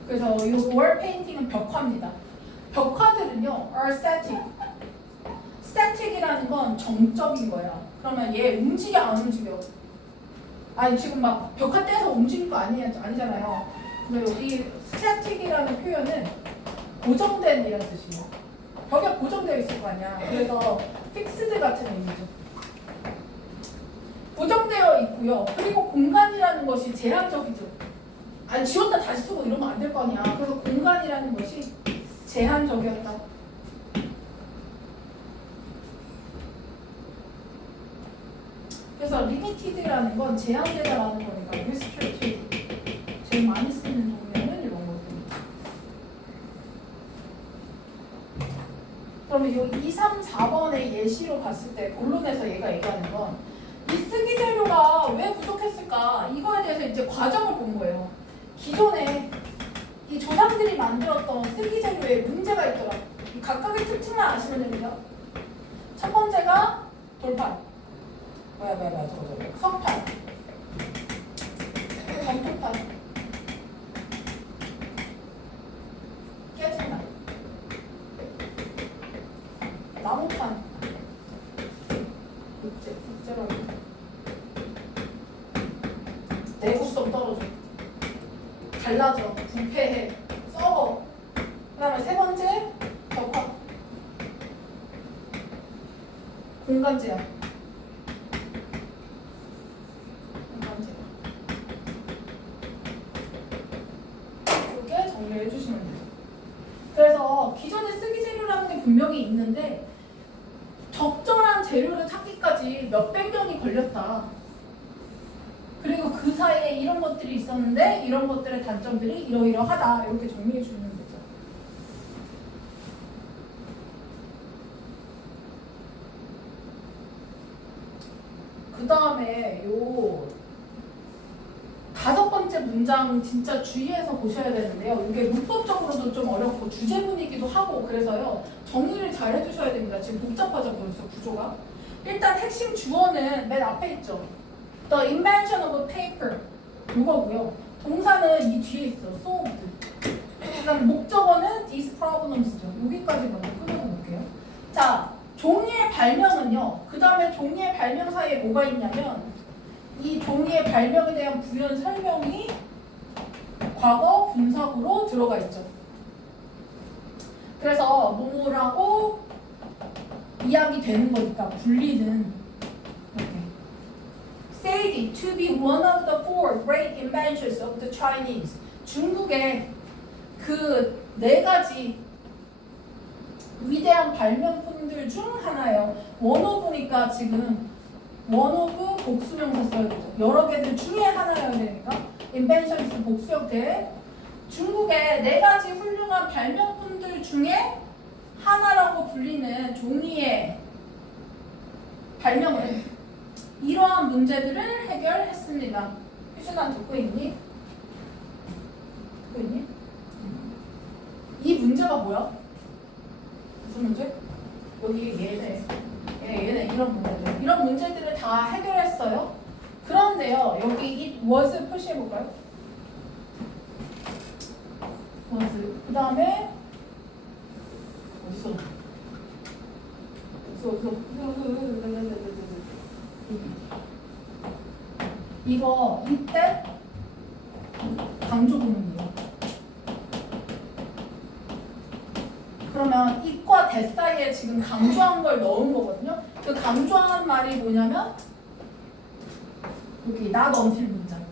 그래서 이 wall painting은 벽화입니다. 벽화들은요 are static. static이라는 건 정적인 거야. 그러면 얘 움직여 안 움직여? 아니 지금 막 벽화 떼서 움직일 거 아니잖아요. 근데 여기 static이라는 표현은 고정된 이라는 뜻이에요. 벽에 고정되어 있을 거 아니야. 그래서 fixed 같은 의미죠. 고정되어 있고요. 그리고 공간이라는 것이 제한적이죠. 아니 지웠다 다시 쓰고 이러면 안 될 거 아니야. 그래서 공간이라는 것이 제한적이었다. 그래서 limited라는 건 제한되다라는 거니까 restricted. 제일 많이 쓰는 동면은 이런 것들입니다. 그러면 이 2, 3, 4번의 예시로 봤을 때 본론에서 얘가 얘기하는 건 이 쓰기 재료가 왜 부족했을까? 이거에 대해서 이제 과정을 본 거예요. 기존에 이 조상들이 만들었던 쓰기 재료에 문제가 있더라. 이 각각의 특징만 아시면 됩니다. 첫 번째가 돌판. 저거. 석판. 점토판. 깨진다. 나무판. 국제라고. 내구성 떨어져. 갈라져. 부패해. 썩어. 그 다음에 세 번째 벽화. 공간 제약. 이렇게 정리해 주시면 돼요. 그래서 기존에 쓰기 재료라는 게 분명히 있는데 적절한 재료를 찾기까지 몇백 년이 걸렸다. 그리고 그 사이에 이런 것들이 있었는데 이런 것들의 단점들이 이러이러하다. 이렇게 정리해 주는 거죠. 그 다음에 요 5번째 문장 진짜 주의해서 보셔야 되는데요. 이게 문법적으로도 좀 어렵고 주제문이기도 하고 그래서요. 정리를 잘 해주셔야 됩니다. 지금 복잡하죠 벌써 구조가. 일단 핵심 주어는 맨 앞에 있죠. The invention of a paper 이거고요. 동사는 이 뒤에 있어. solved. 그다음 목적어는 these problems죠. 여기까지 먼저 끊어볼게요. 자, 종이의 발명은요. 그 다음에 종이의 발명 사이에 뭐가 있냐면 이 종이의 발명에 대한 부연 설명이 과거 분사구로 들어가 있죠. 그래서 뭐뭐라고 이야기 되는 거니까 분리는 이렇게. Said it to be one of the four great inventions of the Chinese. 중국의 그 4가지 위대한 발명품들 중 하나예요. 원어보니까 지금 원오브 복수명사 써야 되죠. 여러 개들 중에 하나여야 되니까 inventions 복수 형태. 중국의 4가지 훌륭한 발명품들 중에 하나라고 불리는 종이의 발명을 이러한 문제들을 해결했습니다. 휴준아 듣고 있니? 듣고 있니? 이 문제가 뭐야? 무슨 문제? 여기 얘네 이런 문제들을 다 해결했어요. 그런데요, 여기 it was 표시해볼까요? was. 그 다음에 어디서? 이거 이때 강조 구문이에요. 그러면 it과 that 사이에 지금 강조한 걸 넣은 거거든요. 그 강조한 말이 뭐냐면 여기 not until 문장.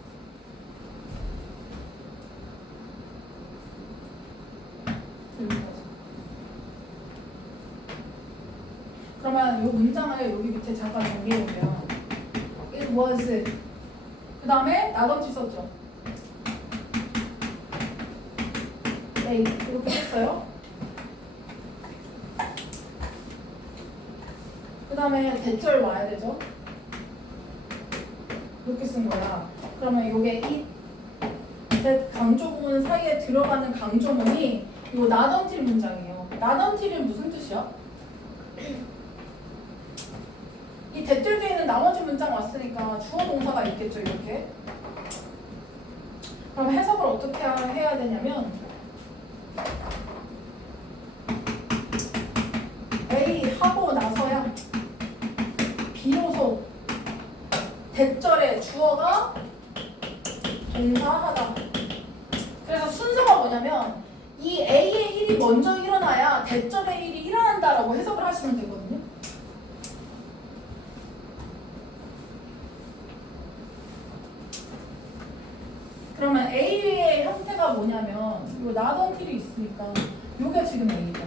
그러면 이 문장을 여기 밑에 잠깐 정리해보면 it was 그 다음에 not until 썼죠. 네, 이렇게 했어요. 그 다음에 대절 와야 되죠. 이렇게 쓴 거야. 그러면 이게 이 강조문 사이에 들어가는 강조문이 이거 not until 문장이에요. not until은 무슨 뜻이야? 이 대절 뒤에 있는 나머지 문장 왔으니까 주어 동사가 있겠죠, 이렇게. 그럼 해석을 어떻게 해야 되냐면 A 하고 나서야 비로소 대절의 주어가 동사하다. 그래서 순서가 뭐냐면 이 A의 일이 먼저 일어나야 대절의 일이 일어난다라고 해석을 하시면 되거든요. 그러면 A의 형태가 뭐냐면 요 not until이 있으니까 요게 지금 A죠.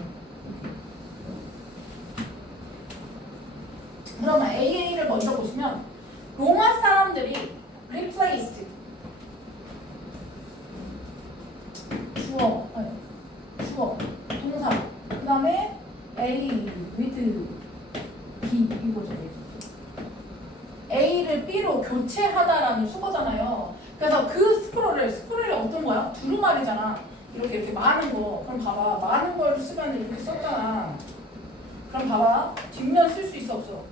그러면 AA를 먼저 보시면 로마 사람들이 replaced 주어, 동사, 그 다음에 A with B 이거죠. A를 B로 교체하다라는 수거잖아요. 그래서 그 스크롤이 어떤 거야? 두루마리잖아. 이렇게 많은 거. 그럼 봐봐, 많은 걸 쓰면 이렇게 썼잖아. 그럼 봐봐, 뒷면 쓸 수 있어 없어?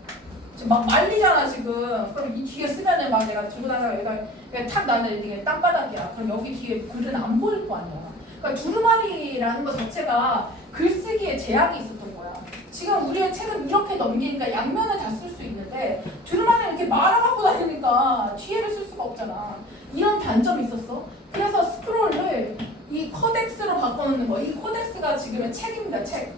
지금 막 말리잖아 지금. 그럼 이 뒤에 쓰면은 막 내가 들고 다니다가 여기가 탁 나는데 이게 땅바닥이야. 그럼 여기 뒤에 글은 안 보일 거 아니야. 그러니까 두루마리라는 것 자체가 글쓰기에 제약이 있었던 거야. 지금 우리의 책은 이렇게 넘기니까 양면을 다 쓸 수 있는데 두루마리 이렇게 말아갖고 다니니까 뒤에를 쓸 수가 없잖아. 이런 단점이 있었어. 그래서 스크롤을 이 코덱스로 바꿔놓는 거. 이 코덱스가 지금의 책입니다. 책.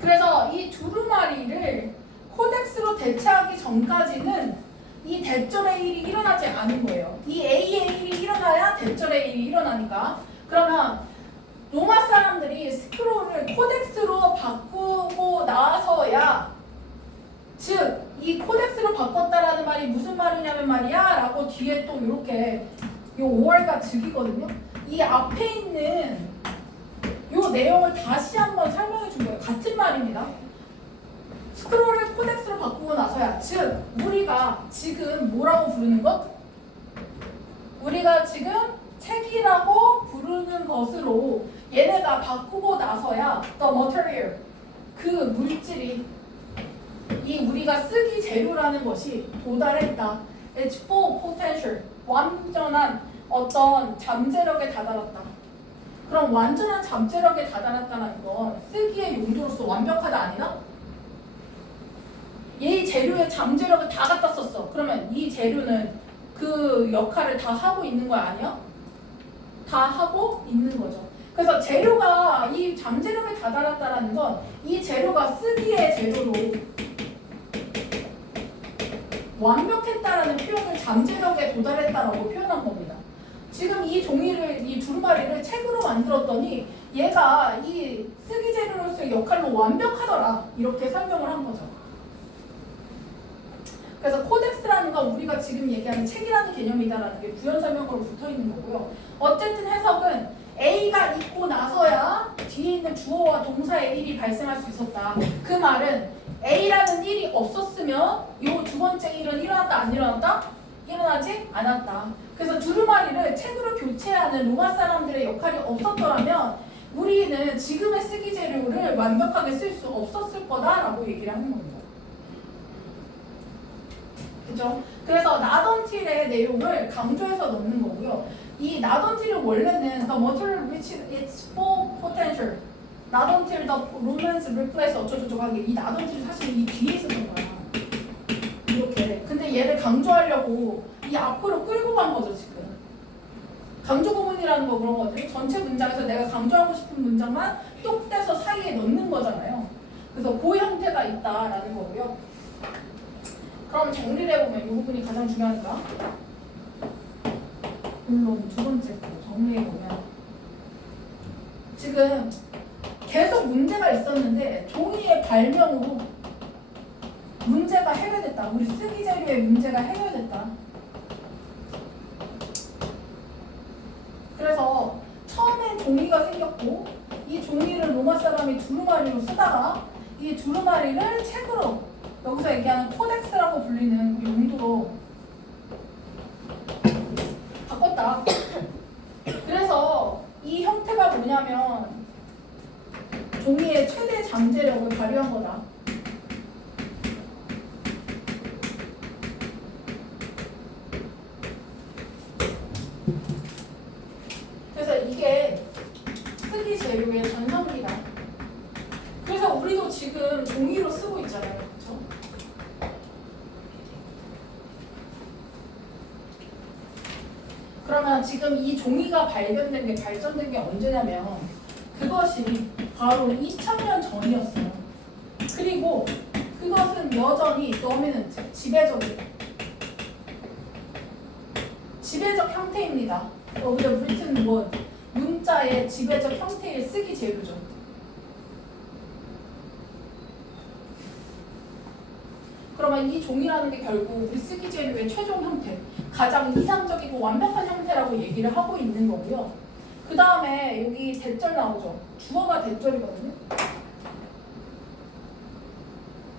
그래서 이 두루마리를 코덱스로 대체하기 전까지는 이 대절의 일이 일어나지 않은 거예요. 이 A의 일이 일어나야 대절의 일이 일어나니까. 그러면 로마 사람들이 스크롤을 코덱스로 바꾸고 나서야, 즉 이 코덱스로 바꿨다라는 말이 무슨 말이냐면 말이야 라고 뒤에 또 이렇게 요 5월과 즉이거든요. 이 앞에 있는 요 내용을 다시 한번 설명해 준 거예요. 같은 말입니다. 스크롤을 코덱스로 바꾸고 나서야, 즉 우리가 지금 뭐라고 부르는 것? 우리가 지금 책이라고 부르는 것으로 얘네가 바꾸고 나서야 the material, 그 물질이 이 우리가 쓰기 재료라는 것이 도달했다. It's full potential, 완전한 어떤 잠재력에 다다랐다. 그럼 완전한 잠재력에 다다랐다는 건 쓰기의 용도로서 완벽하다 아니나? 이 재료의 잠재력을 다 갖다 썼어. 그러면 이 재료는 그 역할을 다 하고 있는 거 아니야? 다 하고 있는 거죠. 그래서 재료가 이 잠재력에 다다랐다는 건 이 재료가 쓰기의 재료로 완벽했다라는 표현을 잠재력에 도달했다라고 표현한 겁니다. 지금 이 종이를, 이 두루마리를 책으로 만들었더니 얘가 이 쓰기 재료로서의 역할로 완벽하더라. 이렇게 설명을 한 거죠. 그래서 코덱스라는 건 우리가 지금 얘기하는 책이라는 개념이다라는 게 부연 설명으로 붙어 있는 거고요. 어쨌든 해석은 A가 있고 나서야 뒤에 있는 주어와 동사의 일이 발생할 수 있었다. 그 말은 A라는 일이 없었으면 이 두 번째 일은 일어났다 안 일어났다? 일어나지 않았다. 그래서 두루마리를 책으로 교체하는 로마 사람들의 역할이 없었더라면 우리는 지금의 쓰기 재료를 완벽하게 쓸 수 없었을 거다라고 얘기를 하는 겁니다. 그죠? 그래서 not until의 내용을 강조해서 넣는 거고요. 이 not until은 원래는 the material which its full potential, not until the Romans replace 어쩌고저쩌고 하는 게 이 not until 사실 이 뒤에 있었던 거야. 이렇게. 근데 얘를 강조하려고 이 앞으로 끌고 간 거죠 지금. 강조 구문이라는 거 그런 거지. 전체 문장에서 내가 강조하고 싶은 문장만 똑 떼서 사이에 넣는 거잖아요. 그래서 그 형태가 있다라는 거고요. 그럼 정리를 해보면 이 부분이 가장 중요하니까. 물론 두 번째 거 정리해보면 지금 계속 문제가 있었는데 종이의 발명으로 문제가 해결됐다. 우리 쓰기 재료의 문제가 해결됐다. 그래서 처음엔 종이가 생겼고 이 종이를 로마 사람이 두루마리로 쓰다가 이 두루마리를 책으로, 여기서 얘기하는 코덱스라고 불리는 그 용도로 바꿨다. 그래서 이 형태가 뭐냐면 종이의 최대 잠재력을 발휘한 거다. 그래서 이게 쓰기 재료의 전성기다. 그래서 우리도 지금 종이로 쓰고 있잖아요. 그렇죠? 그러면 지금 이 종이가 발전된 게 언제냐면 그것이 바로 2000년 전이었어요. 그리고 그것은 여전히 dominant, 지배적 형태입니다. of the written word, 문자의 지배적 형태의 쓰기 재료죠. 그러면 이 종이라는 게 결국 우리 쓰기 재료의 최종 형태, 가장 이상적이고 완벽한 형태라고 얘기를 하고 있는 거고요. 그 다음에 여기 대절 나오죠. 주어가 대절이거든요.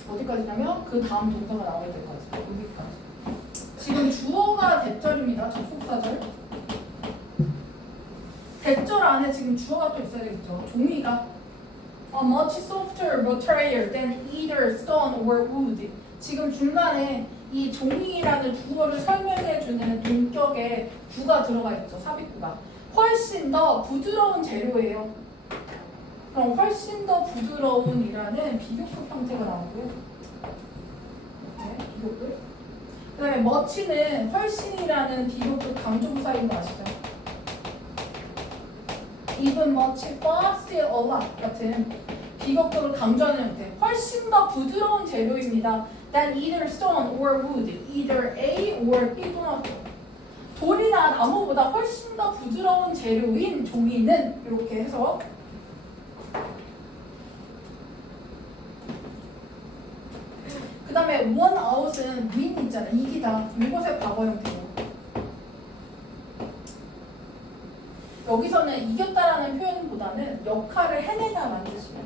어디까지냐면 그 다음 동사가 나와야 될 거지. 여기까지. 지금 주어가 대절입니다. 접속사절. 대절 안에 지금 주어가 또 있어야 되겠죠. 종이가 much softer material than either stone or wood. 지금 중간에 이 종이라는 주어를 설명해주는 동격에 구가 들어가 있죠. 삽입구가. 훨씬 더 부드러운 재료예요. 그럼 훨씬 더 부드러운이라는 비교급 형태가 나오고요. 네, 비교급. 그 다음에 much는 훨씬이라는 비교급 강조부사인 거 아시죠? even much, far, still, a lot 같은 비교급을 강조하는 형태. 훨씬 더 부드러운 재료입니다. than either stone or wood, either A or B 또는 돌이나 나무보다 훨씬 더 부드러운 재료인 종이는 이렇게 해서 그 다음에 one out은 win 있잖아. 이기다. 이것의 과거 형태고 여기서는 이겼다라는 표현보다는 역할을 해내다라는 뜻이에요.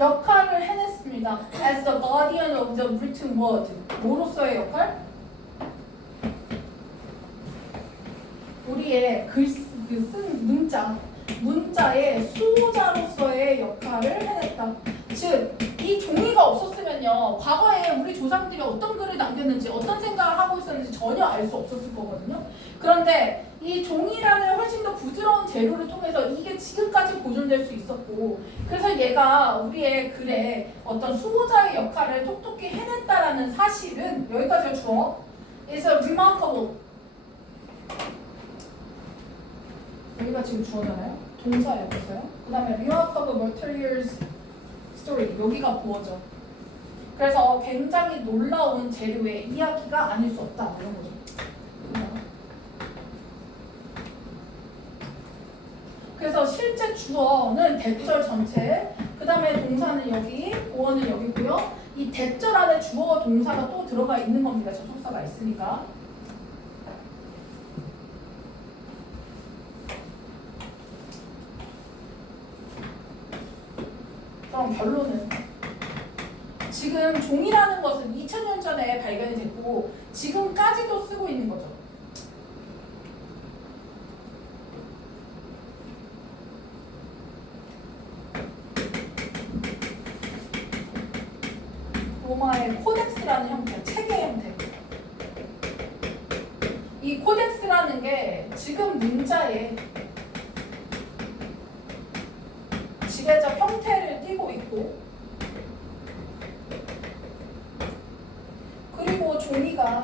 역할을 해냈습니다. As the guardian of the written word. 뭐로서의 역할? 우리의 쓴 문자의 수호자로서의 역할을 해냈다. 즉, 이 종이가 없었으면요, 과거에 우리 조상들이 어떤 글을 남겼는지, 어떤 생각을 하고 있었는지 전혀 알 수 없었을 거거든요. 그런데 이 종이라는 훨씬 더 부드러운 재료를 통해서 이게 지금까지 보존될 수 있었고, 그래서 얘가 우리의 글에 어떤 수호자의 역할을 톡톡히 해냈다라는 사실은 여기까지가 주어. is a remarkable. 여기가 지금 주어잖아요. 동사였어요. 그 다음에 remarkable materials story. 여기가 보어죠. 그래서 굉장히 놀라운 재료의 이야기가 아닐 수 없다. 이런 거죠. 그래서 실제 주어는 대절 전체, 그 다음에 동사는 여기, 보어는 여기고요. 이 대절 안에 주어와 동사가 또 들어가 있는 겁니다. 접속사가 있으니까. 그럼 결론은 지금 종이라는 것은 2000년 전에 발견이 됐고 지금까지도 쓰고 있는 거죠. 로마의 코덱스라는 형태, 책의 형태. 이 코덱스라는 게 지금 문자의 지배적 형태를 띠고 있고, 그리고 종이가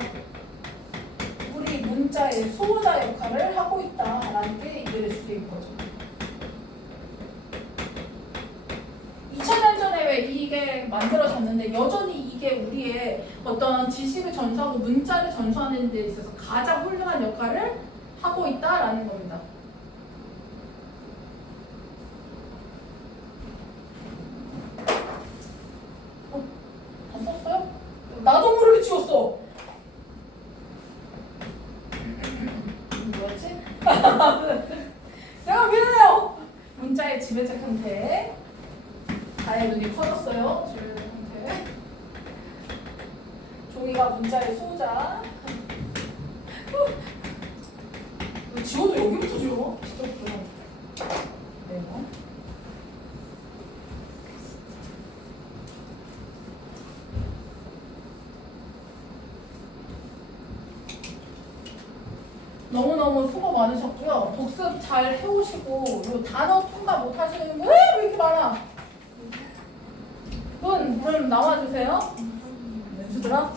우리 문자의 수호자 역할을 하고 있다라는 게 이들의 주제인 거죠. 2000년 전에 왜 이게 만들어졌는데 여전히 이게 우리의 어떤 지식을 전수하고 문자를 전수하는 데 있어서 가장 훌륭한 역할을 하고 있다라는 겁니다. 다 썼어요? 나도 모르게 지웠어. 뭐였지? 내가 미안해요. 문자의 지배적 형태. 나의 눈이 커졌어요. 지배적 형태. 종이가 문자의 수호자. 지워도 여기부터 지워? 진짜 부끄러워. 네모. 너무너무 수고 많으셨고요. 복습 잘 해오시고 요 단어 통과 못 하시는 분 왜 이렇게 많아? 분 나와주세요. 연수들아.